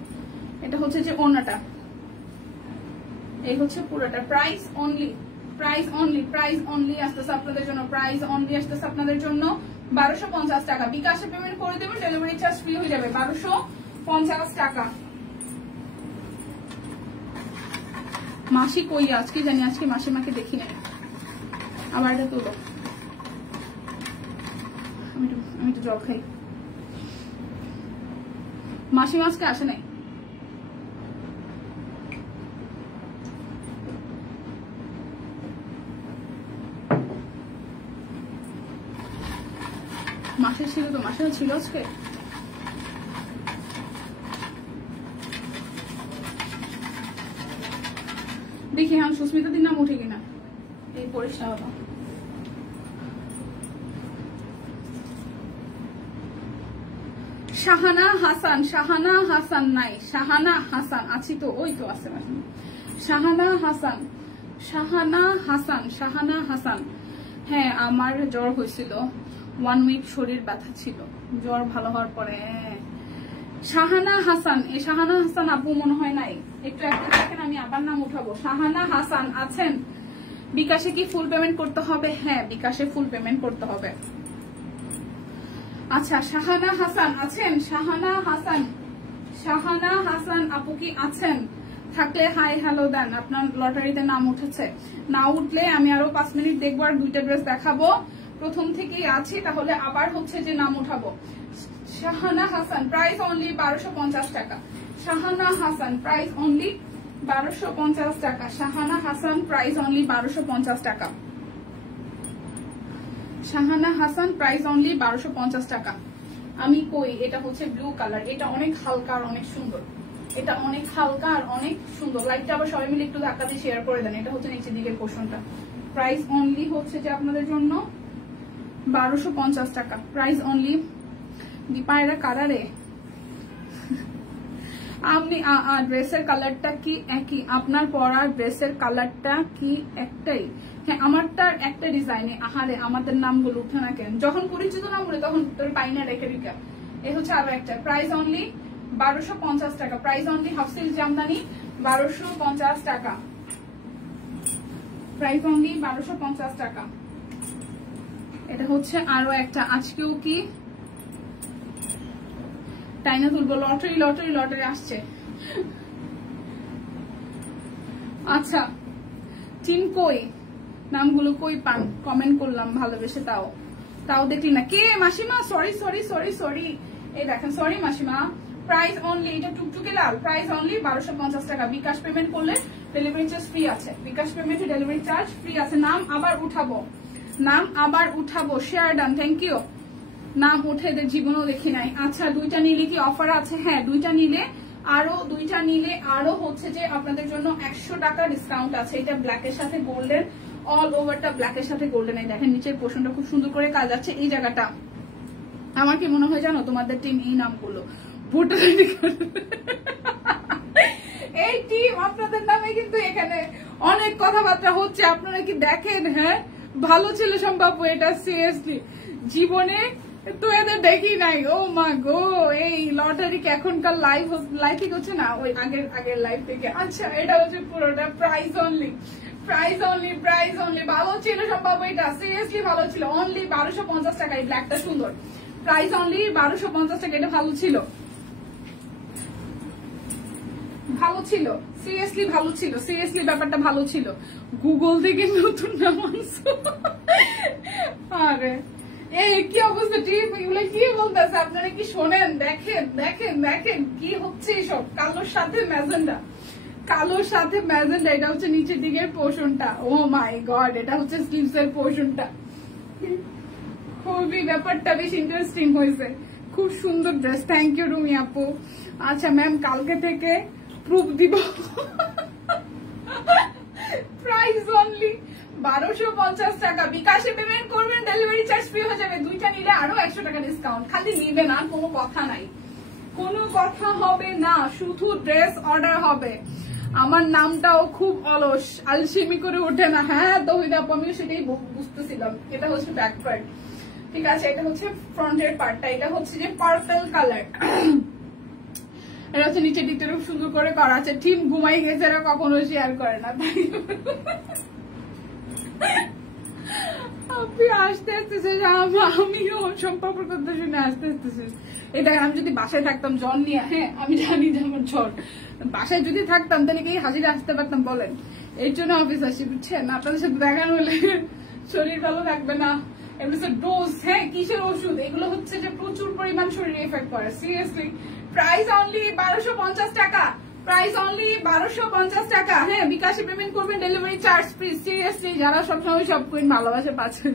এটা হচ্ছে যে ওনাটা, এই হচ্ছে পুরোটা। Price only price only price only আসতেছে আপনাদের জন্য। প্রাইস অনলি আসতেছে আপনাদের জন্য 1250 টাকা। বিকাশে পেমেন্ট করে দেবেন, ডেলিভারি চার্জ ফ্রি হয়ে যাবে। 1250 টাকা। মাসি কই আজকে জানি, আজকে মাসি মাকে দেখি না। আবার এটা তুলো, আমি তো জল খাই। মাসি মাছকে আসে নাই। মাসে ছিল তো, মাসে ছিল আজকে। দেখি হ্যাঁ সুস্মিতা দিন নাম উঠে কিনা, এই পরিষ্কার হলো। শাহানা হাসান, শাহানা হাসান নাই, শাহানা হাসান আছি তো, ওই তো আছে। শাহানা হাসান, শাহানা হাসান, শাহানা হাসান। হ্যাঁ আমার জ্বর হয়েছিল, 1 উইক শরীর ব্যথা ছিল। জ্বর ভালো হওয়ার পরে শাহানা হাসান, এই শাহানা হাসান আপু মনে হয় নাই। একটু একটু দেখেন, আমি আবার নাম উঠাবো। শাহানা হাসান আছেন? বিকাশে কি ফুল পেমেন্ট করতে হবে? হ্যাঁ বিকাশে ফুল পেমেন্ট করতে হবে। আচ্ছা শাহানা হাসান আছেন? শাহানা হাসান, শাহানা হাসান আপু কি আছেন? থাকলে হাই হ্যালো দেন। আপনার লটারিতে নাম উঠেছে, না উঠলে আমি আরো 5 মিনিট দেখবো আর 2টা ড্রেস দেখাবো। প্রথম থেকেই আছি, তাহলে আবার হচ্ছে যে নাম উঠাবো। শাহানা হাসান, প্রাইস অনলি 1250 টাকা। শাহানা হাসান, প্রাইস অনলি 1250 টাকা। শাহানা হাসান, প্রাইস অনলি 1250 টাকা। শাহানা হাসান, প্রাইস অনলি 1250 টাকা। আমি কই, এটা হচ্ছে ব্লু কালার। এটা অনেক হালকা আর অনেক সুন্দর। এটা অনেক হালকা আর অনেক সুন্দর। লাইটটা আবার সবাই মিলে একটু ধাক্কা দিয়ে শেয়ার করে দেন। এটা হচ্ছে নিচের দিকের পোর্শনটা। প্রাইস অনলি হচ্ছে যে আপনাদের জন্য 1250 টাকা। Price only. দীপায়রা কালারে আপনি ড্রেসের কালারটা কি একই? আপনার পরা ড্রেসের কালারটা কি একটাই? হ্যাঁ আমারটা একটা ডিজাইনে। আহারে আমাদের নামগুলো উঠে না কেন? যখন পরিচিত নাম বলে তখন তোর পাই না রেখে রেখা। এই হচ্ছে আরো একটা। প্রাইস অনলি 1250 টাকা। Price only. Half silk Jamdani 1250 টাকা। প্রাইস অনলি 1250 টাকা। এটা হচ্ছে আরো একটা। আজকেও কি তাই না তুলবো? লটারি লটারি লটারি আসছে। আচ্ছা টিম কই, নামগুলো কই পান? কমেন্ট করলাম ভালোবেসে, তাও তাও দেখলি না। কে মাসিমা? সরি সরি সরি সরি, এই দেখেন সরি মাসিমা। প্রাইস অনলি, এটা টুকটুকে লাল, প্রাইস অনলি 1250 টাকা। বিকাশ পেমেন্ট করলে ডেলিভারি চার্জ ফ্রি আছে, বিকাশ পেমেন্টে ডেলিভারি চার্জ ফ্রি আছে। নাম আবার উঠাবো, নাম আবার উঠাবো। Share done, thank you. নাম উঠে এদের জীবনেও দেখি নাই। আচ্ছা, দুইটা নিলে কি অফার আছে? হ্যাঁ, দুইটা নিলে আরো হচ্ছে যে আপনাদের জন্য 100 টাকা ডিসকাউন্ট আছে। এটা ব্ল্যাকের সাথে গোল্ডেন, অল ওভারটা ব্ল্যাকের সাথে গোল্ডেন। এই দেখেন নিচের পোর্শনটা খুব সুন্দর করে কাজ আছে। এই জায়গাটা আমার কি মনে হয় জানো, তোমাদের টিম এই নামগুলো ভোটার আইডি কার্ড, এই টিম আপনাদের নামে কিন্তু এখানে অনেক কথাবার্তা হচ্ছে, আপনারা কি দেখেন? হ্যাঁ, ভালো ছিল সম্ভব এটা, সিরিয়াসলি জীবনে তো এদের দেখি নাই। ও মা গো, এই লটারি এখনকার লাইফে হচ্ছে না, ওই আগের লাইফ থেকে। আচ্ছা, এটা হচ্ছে পুরোটা price only, price only, price only. ভালো ছিল সম্ভব এটা, সিরিয়াসলি ভালো ছিল। অনলি 1250 টাকা। এই ব্ল্যাকটা সুন্দর, প্রাইস অনলি 1250 টাকা। এটা ভালো ছিল, ভালো ছিল, সিরিয়াসলি ভালো ছিল, সিরিয়াসলি ব্যাপারটা ভালো ছিল। গুগল থেকে নতুন নাম আনছো। আরে এই কি অবস্থা, টিম এগুলো কি বলতেছে? আপনারা কি শোনেন? দেখেন দেখেন দেখেন কি হচ্ছে এসব। কালোর সাথে ম্যাজেন্ডা, কালোর সাথে ম্যাজেন্ডা। এটা হচ্ছে নিচের দিকের পোর্শনটা। ও মাই গড, এটা হচ্ছে স্লিভস এর পোর্শনটা। খুবই ব্যাপারটা বেশ ইন্টারেস্টিং হয়েছে, খুব সুন্দর ড্রেস। থ্যাংক ইউ রুমি আপু। আচ্ছা ম্যাম, কালকে থেকে প্রুফ দিব। প্রাইস অনলি 1250 টাকা। বিকাশে পেমেন্ট করবেন, ডেলিভারি চার্জ ফ্রি হয়ে যাবে। দুইটা নিলে আরো 100 টাকা ডিসকাউন্ট। খালি নিবেন, আর কোনো কথা নাই, কোনো কথা হবে না, শুধু ড্রেস অর্ডার হবে। আমার নামটাও খুব অলস, আলসেমি করে ওঠে না। হ্যাঁ তৌহিদ আপু, আমিও সেটাই বুঝতেছিলাম। এটা হচ্ছে ব্যাক পার্ট, ঠিক আছে। এটা হচ্ছে ফ্রন্টের পার্টটা। এটা হচ্ছে যে পার্পল কালার। এটা হচ্ছে নিচের দিকটা খুব সুন্দর করে করা আছে। টিম ঘুমাই গেছে, এরা কখনো শেয়ার করে না। আপনি আসতে আসতেছে, আমিও সম্পর্ক করতে শুনে আসতে আসতেছে। এটা আমি যদি বাসায় থাকতাম জ্বর নিয়ে, হ্যাঁ আমি জানি যে আমার জ্বর, বাসায় যদি থাকতাম তাহলে কি হাজিরা আসতে পারতাম বলেন? এই জন্য অফিস আসি, বুঝছেন? আপনাদের সাথে দেখা হলে শরীর ভালো থাকবে না। এগুলো ডোজ, হ্যাঁ কিসের ওষুধ? এগুলো হচ্ছে যে প্রচুর পরিমাণ শরীরে এফেক্ট করে, সিরিয়াসলি। প্রাইস অনলি 1250 টাকা, প্রাইস অনলি 1250 টাকা। হ্যাঁ, বিকাশে পেমেন্ট করবেন, ডেলিভারি চার্জ ফ্রি। সিরিয়াসলি যারা সবসময় সব কুইন ভালোবাসে পাচ্ছেন।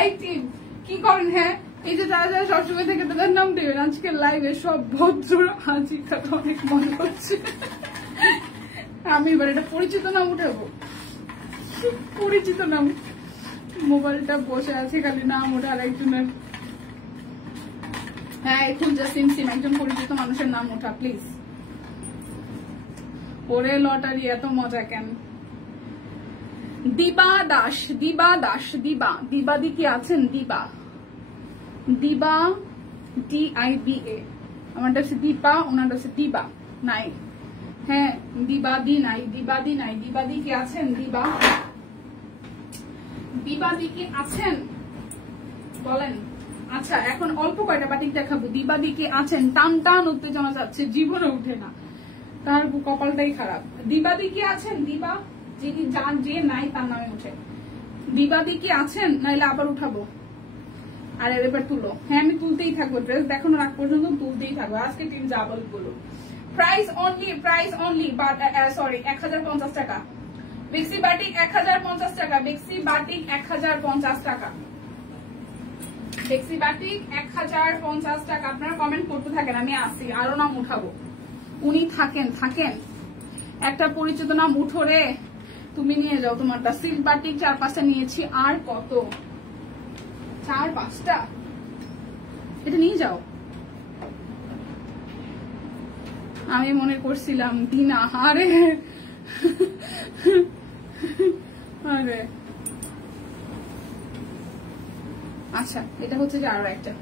এই টিম কি করেন? হ্যাঁ, এই যে যারা যারা সবসময় থেকে তাদের নাম দেবেন। আজকে লাইভে সব ভদ্র হাজি কথা অনেক মনে হচ্ছে। আমি এবার এটা পরিচিত নাম উঠাবো, পরিচিত নাম। মোবাইলটা বসে আছে, খালি নাম ওঠা আর একজনের। হ্যাঁ, এখন যা সিম একজন পরিচিত মানুষের নাম ওঠা প্লিজ। ওরে লটারি এত মজা কেন? দিবা দাস, দিবা দাস, দিবা, দিবাদি কি আছেন? দিবা, দিবা, DIBA। আমারটা হচ্ছে দীপা, ওনারটা হচ্ছে দিবা। নাই, হ্যাঁ দিবাদি নাই, দিবাদি নাই। দিবাদি কি আছেন? দিবা, দিবাদি কি আছেন বলেন? আচ্ছা, এখন অল্প কয়টা বাটিক দেখাবো। দিবাদি কি আছেন? টান টান উত্তেজনা যাচ্ছে, জীবনে উঠে না, তার কপালটাই খারাপ। দিবাদি কি আছেন? দিবা, যিনি যান যে নাই তার নামে উঠে। দিবাদি কি আছেন? নাইলে আবার উঠাবো। আর এবার তুলো। হ্যাঁ, আমি তুলতেই থাকবো, ড্রেস দেখানোর আগ পর্যন্ত তুলতেই থাকবো। আজকে টিম যা বলগুলো। Price only, price only, sorry 1050 টাকা। বেক্সি বাটিক 1050 টাকা, বেক্সি বাটিক 1050 টাকা, বেক্সি বাটিক 1050 টাকা। আপনারা কমেন্ট করতে থাকেন, আমি আসি, আরো নাম উঠাবো। উনি থাকেন, থাকেন, একটা পরিচিত নাম উঠো রে। তুমি নিয়ে যাও তোমারটা। সিল্ক বাটিক 4-5টা নিয়েছি, আর কত? 4-5টা, এটা নিয়ে যাও। আমি মনে করছিলাম দিনা। আরে আরে আচ্ছা, এটা হচ্ছে যে আরো একটা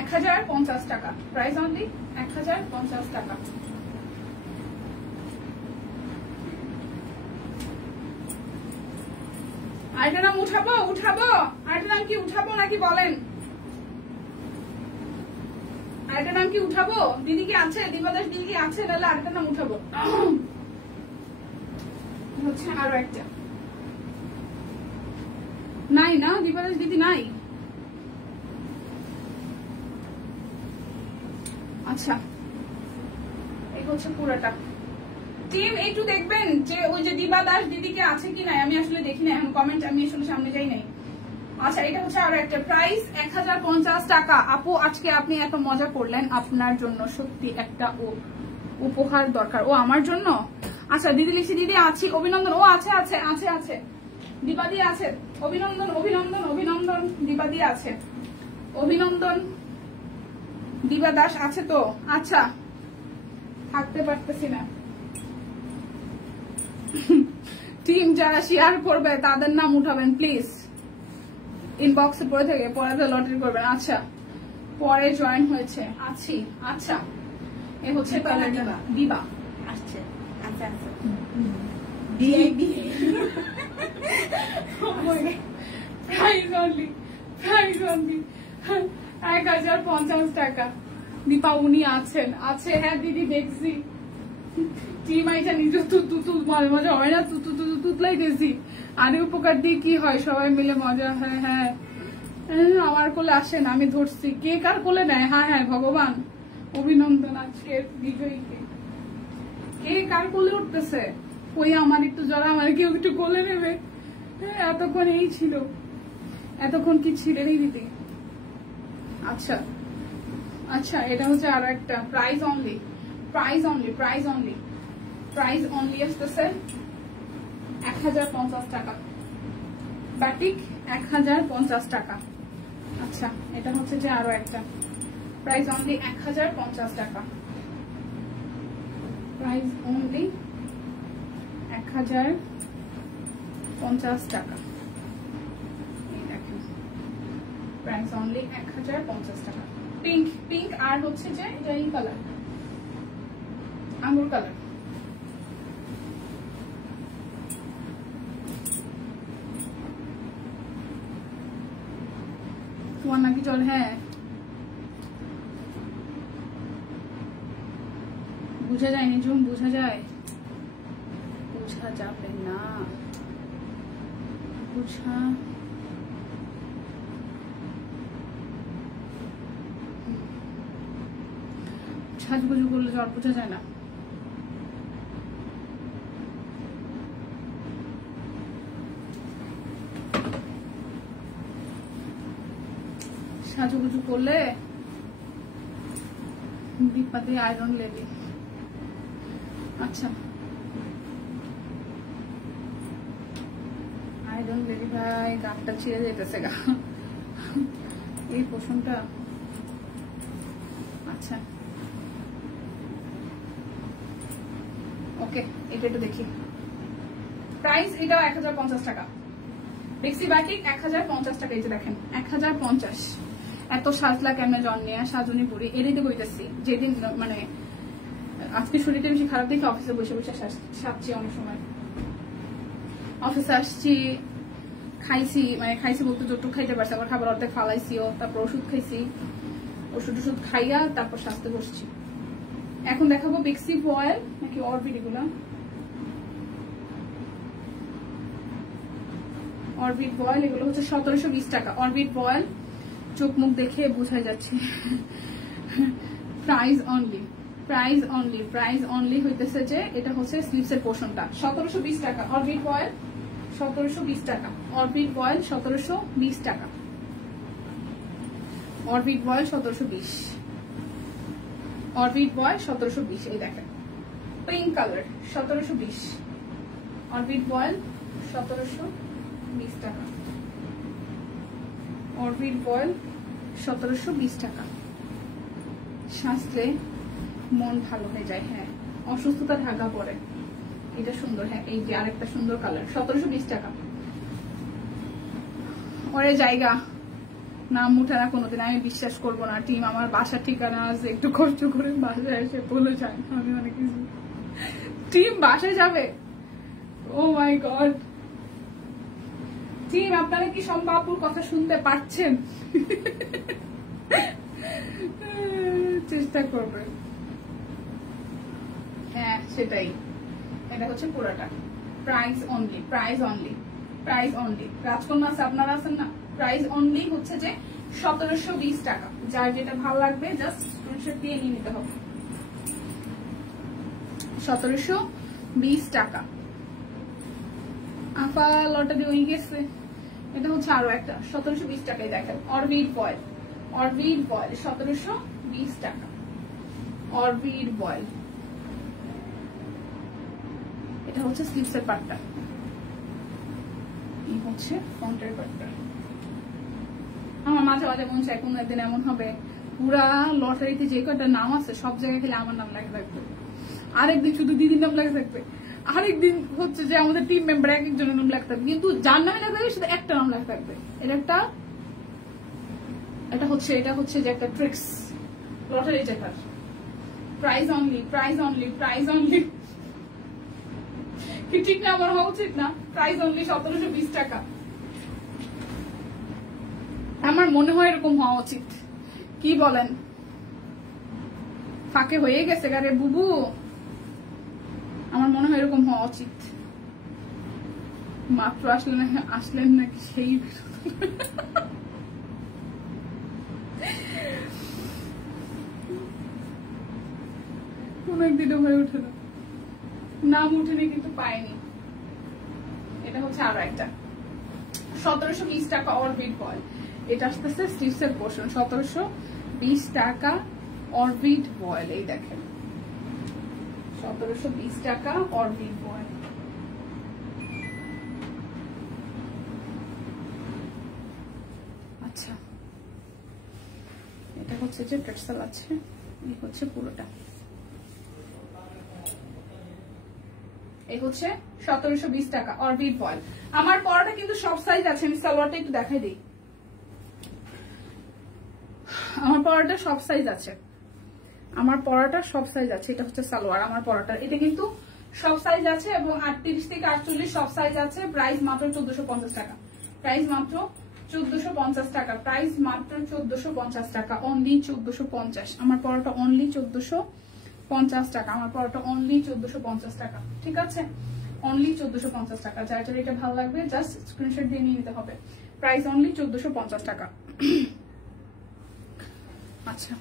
1050 টাকা। প্রাইস অনলি 1050 টাকা। আরেকটা নাম উঠাবো, উঠাবো। আরেকটা নাম কি উঠাবো নাকি বলেন? আরেকটা নাম কি উঠাবো? দিদি কি আছে? দিবাদাস দিদি কি আছে? তাহলে আরেকটা নাম উঠাবো। হচ্ছে আরো একটা নাই না, দীপাদাস দিদি নাই। আচ্ছা এই হচ্ছে পুরাটা। টিম একটু দেখবেন যে ওই যে দীপাদাস দিদিকে আছে কি নাই, আমি আসলে দেখি না এখন কমেন্ট, আমি আসলে সামনে যাই নাই। আচ্ছা এটা হচ্ছে আরো একটা প্রাইস 1050 টাকা। আপু আজকে আপনি এত মজা করলেন, আপনার জন্য সত্যি একটা উপহার দরকার। ও আমার জন্য? আচ্ছা দিদি লিখছি, দিদি আছি, অভিনন্দন। ও আছে আছে আছে আছে, দীপাদি আছে, অভিনন্দন অভিনন্দন অভিনন্দন, দীপাদি আছে, অভিনন্দন। দীপাদাস আছে তো? আচ্ছা থাকতে পারতেছি না। টিম যারা শেয়ার করবে তাদের নাম উঠাবেন প্লিজ, ইনবক্সে পড়ে থেকে পরে তো লটারি করবেন। আচ্ছা পরে জয়েন হয়েছে আছি। আচ্ছা এ হচ্ছে দিবা আসছে আচ্ছা আচ্ছা প্রাইস অনলি 1050 টাকা। দীপা উনি আছেন? আছে হ্যাঁ দিদি দেখছি। টিম আইটা নিজে তুতু মাঝে মাঝে হয় না, তুতলাই দিয়েছি। আরে উপকার দিয়ে কি হয়, সবাই মিলে মজা হয়। হ্যাঁ আমার কোলে আসেন, আমি ধরছি। কে কার কোলে নেয়? হ্যাঁ হ্যাঁ ভগবান, অভিনন্দন আজকে বিজয়ীকে। কে কার কোলে উঠতেছে? ওই আমার একটু জ্বর, আমার কেউ একটু কোলে নেবে। এতক্ষণ এই ছিল, এতক্ষণ কি ছিলেই দিদি। আচ্ছা আচ্ছা এটা হচ্ছে আরো একটা price only, price only, price only, price only আসতেছে 1050 টাকা। বাটিক 1050 টাকা। আচ্ছা এটা হচ্ছে যে আরো একটা প্রাইস অনলি 1050 টাকা। প্রাইস অনলি 1050 টাকা। এই দেখেন প্রাইস অনলি 1050 টাকা। পিঙ্ক পিঙ্ক আর হচ্ছে যে এই কালার আঙ্গুর কালার। তোমার নাকি চল? হ্যাঁ বুঝা যায় নিজুম, বুঝা যায়? বুঝা যাবে না, বুঝা সাজগুজু করলে জ্বর বোঝা যায় না। সাজুগুজু করলে দীপাতে আয়রন লেবি। আচ্ছা আয়রন লেবি ভাই, গানটা ছিঁড়ে যেতেছে গা এই পোষণটা। আচ্ছা ওকে এটা একটু দেখি। প্রাইস এটাও 1050 টাকা। বেক্সি বাটিক 1050 টাকা। এই যে দেখেন 1050। এত সাজলা কেমন জন নিয়ে সাজুনি পুরি এদিকে কইতেছি। যেদিন মানে আজকে শরীরটা বেশি খারাপ দেখে অফিসে বসে বসে সাজছি। অনেক সময় অফিসে আসছি, খাইছি, মানে খাইছি বলতে যতটুকু খাইতে পারছি, আবার খাবার অর্ধেক ফালাইছিও, তারপর ওষুধ খাইছি, ওষুধ খাইয়া তারপর সাজতে বসছি। এখন দেখাবো বেক্সি ভয়েল নাকি অরবিট। এগুলো অরবিট ভয়েল, এগুলো হচ্ছে 1720 টাকা। অরবিট ভয়েল চোখ মুখ দেখে বোঝা যাচ্ছে। Price only, price only, price only হইতেছে যে এটা হচ্ছে স্লিপসের পোর্শনটা 1720 টাকা। অরবিট ভয়েল 1720 টাকা। অরবিট ভয়েল 1720 টাকা। অরবিট ভয়েল 1720। অরবিট ভয়েল 1720। এই দেখেন পিঙ্ক কালার 1720। অরবিট ভয়েল 1720 টাকা। অরবিট ভয়েল 1720 টাকা। সাজলে মন ভালো হয়ে যায়। হ্যাঁ অসুস্থতা ঢাকা পড়ে। এটা সুন্দর। হ্যাঁ এই যে আরেকটা সুন্দর কালার 1720 টাকা। ওরে জায়গা নাম উঠে না কোনোদিন, আমি বিশ্বাস করবো না। টিম আমার বাসার ঠিকানা আছে, একটু কষ্ট করে বাসায় এসে বলে যান। আমি অনেক কিছু টিম বাসায় যাবে। ও মাই গড টিম আপনারা কি সম্পাপুর কথা শুনতে পাচ্ছেন? চেষ্টা করবে। হ্যাঁ সেটাই। এটা হচ্ছে পুরোটা price only, price only, price only. রাজকন্যা আছে, আপনারা আছেন না? প্রাইস অনলি হচ্ছে যে 1720 টাকা। যার যেটা ভালো লাগবে জাস্ট স্ক্রিনশট দিয়ে নিয়ে নিতে হবে। 1720 টাকা। আফা লটা দিয়ে ওই গেছে। এটা হচ্ছে আরো একটা 1720 টাকায় দেখেন। অরবিট বয়েল, অরবিট বয়েল 1720 টাকা। অরবিট বয়েল, এটা হচ্ছে স্লিভসের পার্টটা, এই হচ্ছে ফ্রন্টের পার্টটা। আমার মাঝে মাঝে মনে হচ্ছে এখন একদিন এমন হবে পুরা লটারিতে যে কয়টা নাম আছে সব জায়গায় খেলে আমার নাম লেখা থাকবে, আরেকদিন শুধু দিদির নাম লেখা থাকবে, আরেকদিন হচ্ছে যে আমাদের টিম মেম্বার এক একজনের নাম লেখা থাকবে, কিন্তু যার নামে লেখা থাকবে শুধু একটা নাম লেখা থাকবে। এটা হচ্ছে যে একটা ট্রিক্স লটারি জেতার। Price only, price only, price only. কি ঠিক না আমার হওয়া উচিত না? প্রাইস অনলি 1720 টাকা। আমার মনে হয় এরকম হওয়া উচিত, কি বলেন? ফাঁকে হয়ে গেছে গারে বুবু, আমার মনে হয় এরকম হওয়া উচিত। মাত্র আসলেন নাকি সেই কোন একদিনও হয়ে ওঠে না, নাম উঠেনি কিন্তু পাইনি। এটা হচ্ছে আরো একটা 1720 টাকা অরবিট বয়েল। এটা আসতেছে স্টিভসের পোর্শন। 1720 টাকা অরবিট বয়েল, এই দেখেন 1720 টাকা অরবিট বয়েল। আচ্ছা, এটা হচ্ছে যে প্রেটসেল আছে, এই হচ্ছে পুরোটা। এই হচ্ছে 1720 টাকা অরবিট বয়েল। আমার পরাটা কিন্তু সব সাইজ আছে, আমি সালোয়ারটা একটু দেখাই দিই। আমার পরাটা সব সাইজ আছে, আমার পরাটা সব সাইজ আছে। এটা হচ্ছে সালোয়ার, আমার পরাটা এটা কিন্তু সব সাইজ আছে এবং 38 থেকে 48 সব সাইজ আছে। প্রাইস মাত্র 1450 টাকা। প্রাইস মাত্র 1450 টাকা। প্রাইস মাত্র 1450 টাকা। অনলি 1450। আমার পরাটা অনলি 1450 টাকা। আমার পরাটা অনলি 1450 টাকা। ঠিক আছে, অনলি 1450 টাকা। যার যার এটা ভালো লাগবে জাস্ট স্ক্রিনশট দিয়ে নিয়ে নিতে হবে। প্রাইস অনলি 1450 টাকা। আচ্ছা,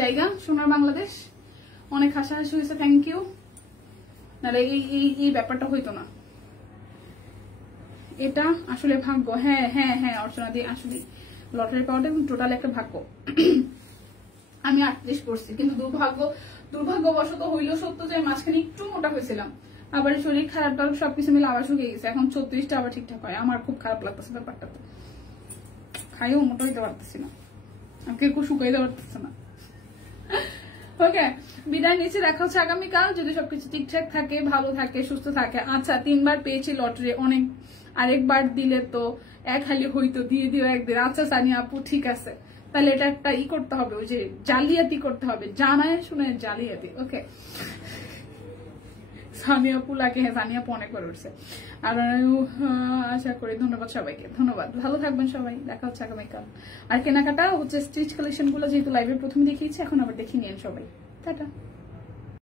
জায়গা সোনার বাংলাদেশ, অনেক হাসাহাসি হয়েছে, থ্যাংক ইউ। নাহলে এই ব্যাপারটা হইতো না। এটা আসলে ভাগ্য। হ্যাঁ হ্যাঁ হ্যাঁ অর্চনা দিয়ে আসলে লটারি পাওয়াটা টোটাল একটা ভাগ্য। আমি 38 করছি, কিন্তু দুর্ভাগ্যবশত হইলেও সত্য যে মাঝখানে একটু মোটা হয়েছিলাম, আবার শরীর খারাপ টারাপ সবকিছু মিলে আবার শুকিয়ে গেছে। এখন 34টা আবার ঠিকঠাক হয়। আমার খুব খারাপ লাগতেছে ব্যাপারটা, তো খাইও মোটা হইতে পারতেছি না, আমাকে একটু শুকাইতে পারতেছে না। ওকে, বিদায় নিচে, দেখা হচ্ছে আগামীকাল যদি সবকিছু ঠিকঠাক থাকে, ভালো থাকে, সুস্থ থাকে। আচ্ছা, 3বার পেয়েছি লটারি, অনেক, আরেকবার দিলে তো এক হালি হইতো, দিয়ে দিও একদিন। আচ্ছা সানিয়া আপু, ঠিক আছে, তাহলে এটা একটা করতে হবে, ওই যে জালিয়াতি করতে হবে, জানায় শুনে জালিয়াতি। ওকে, সানিয়া আপু লাগে, হ্যাঁ সানিয়া আপু অনেকবার উঠছে। আর আশা করি, ধন্যবাদ সবাইকে, ধন্যবাদ, ভালো থাকবেন সবাই, দেখা হচ্ছে আগামীকাল। আর কেনাকাটা হচ্ছে স্টিচ কালেকশন গুলো যেহেতু লাইভে প্রথমে দেখিয়েছি, এখন আবার দেখে নিন সবাই। টাটা।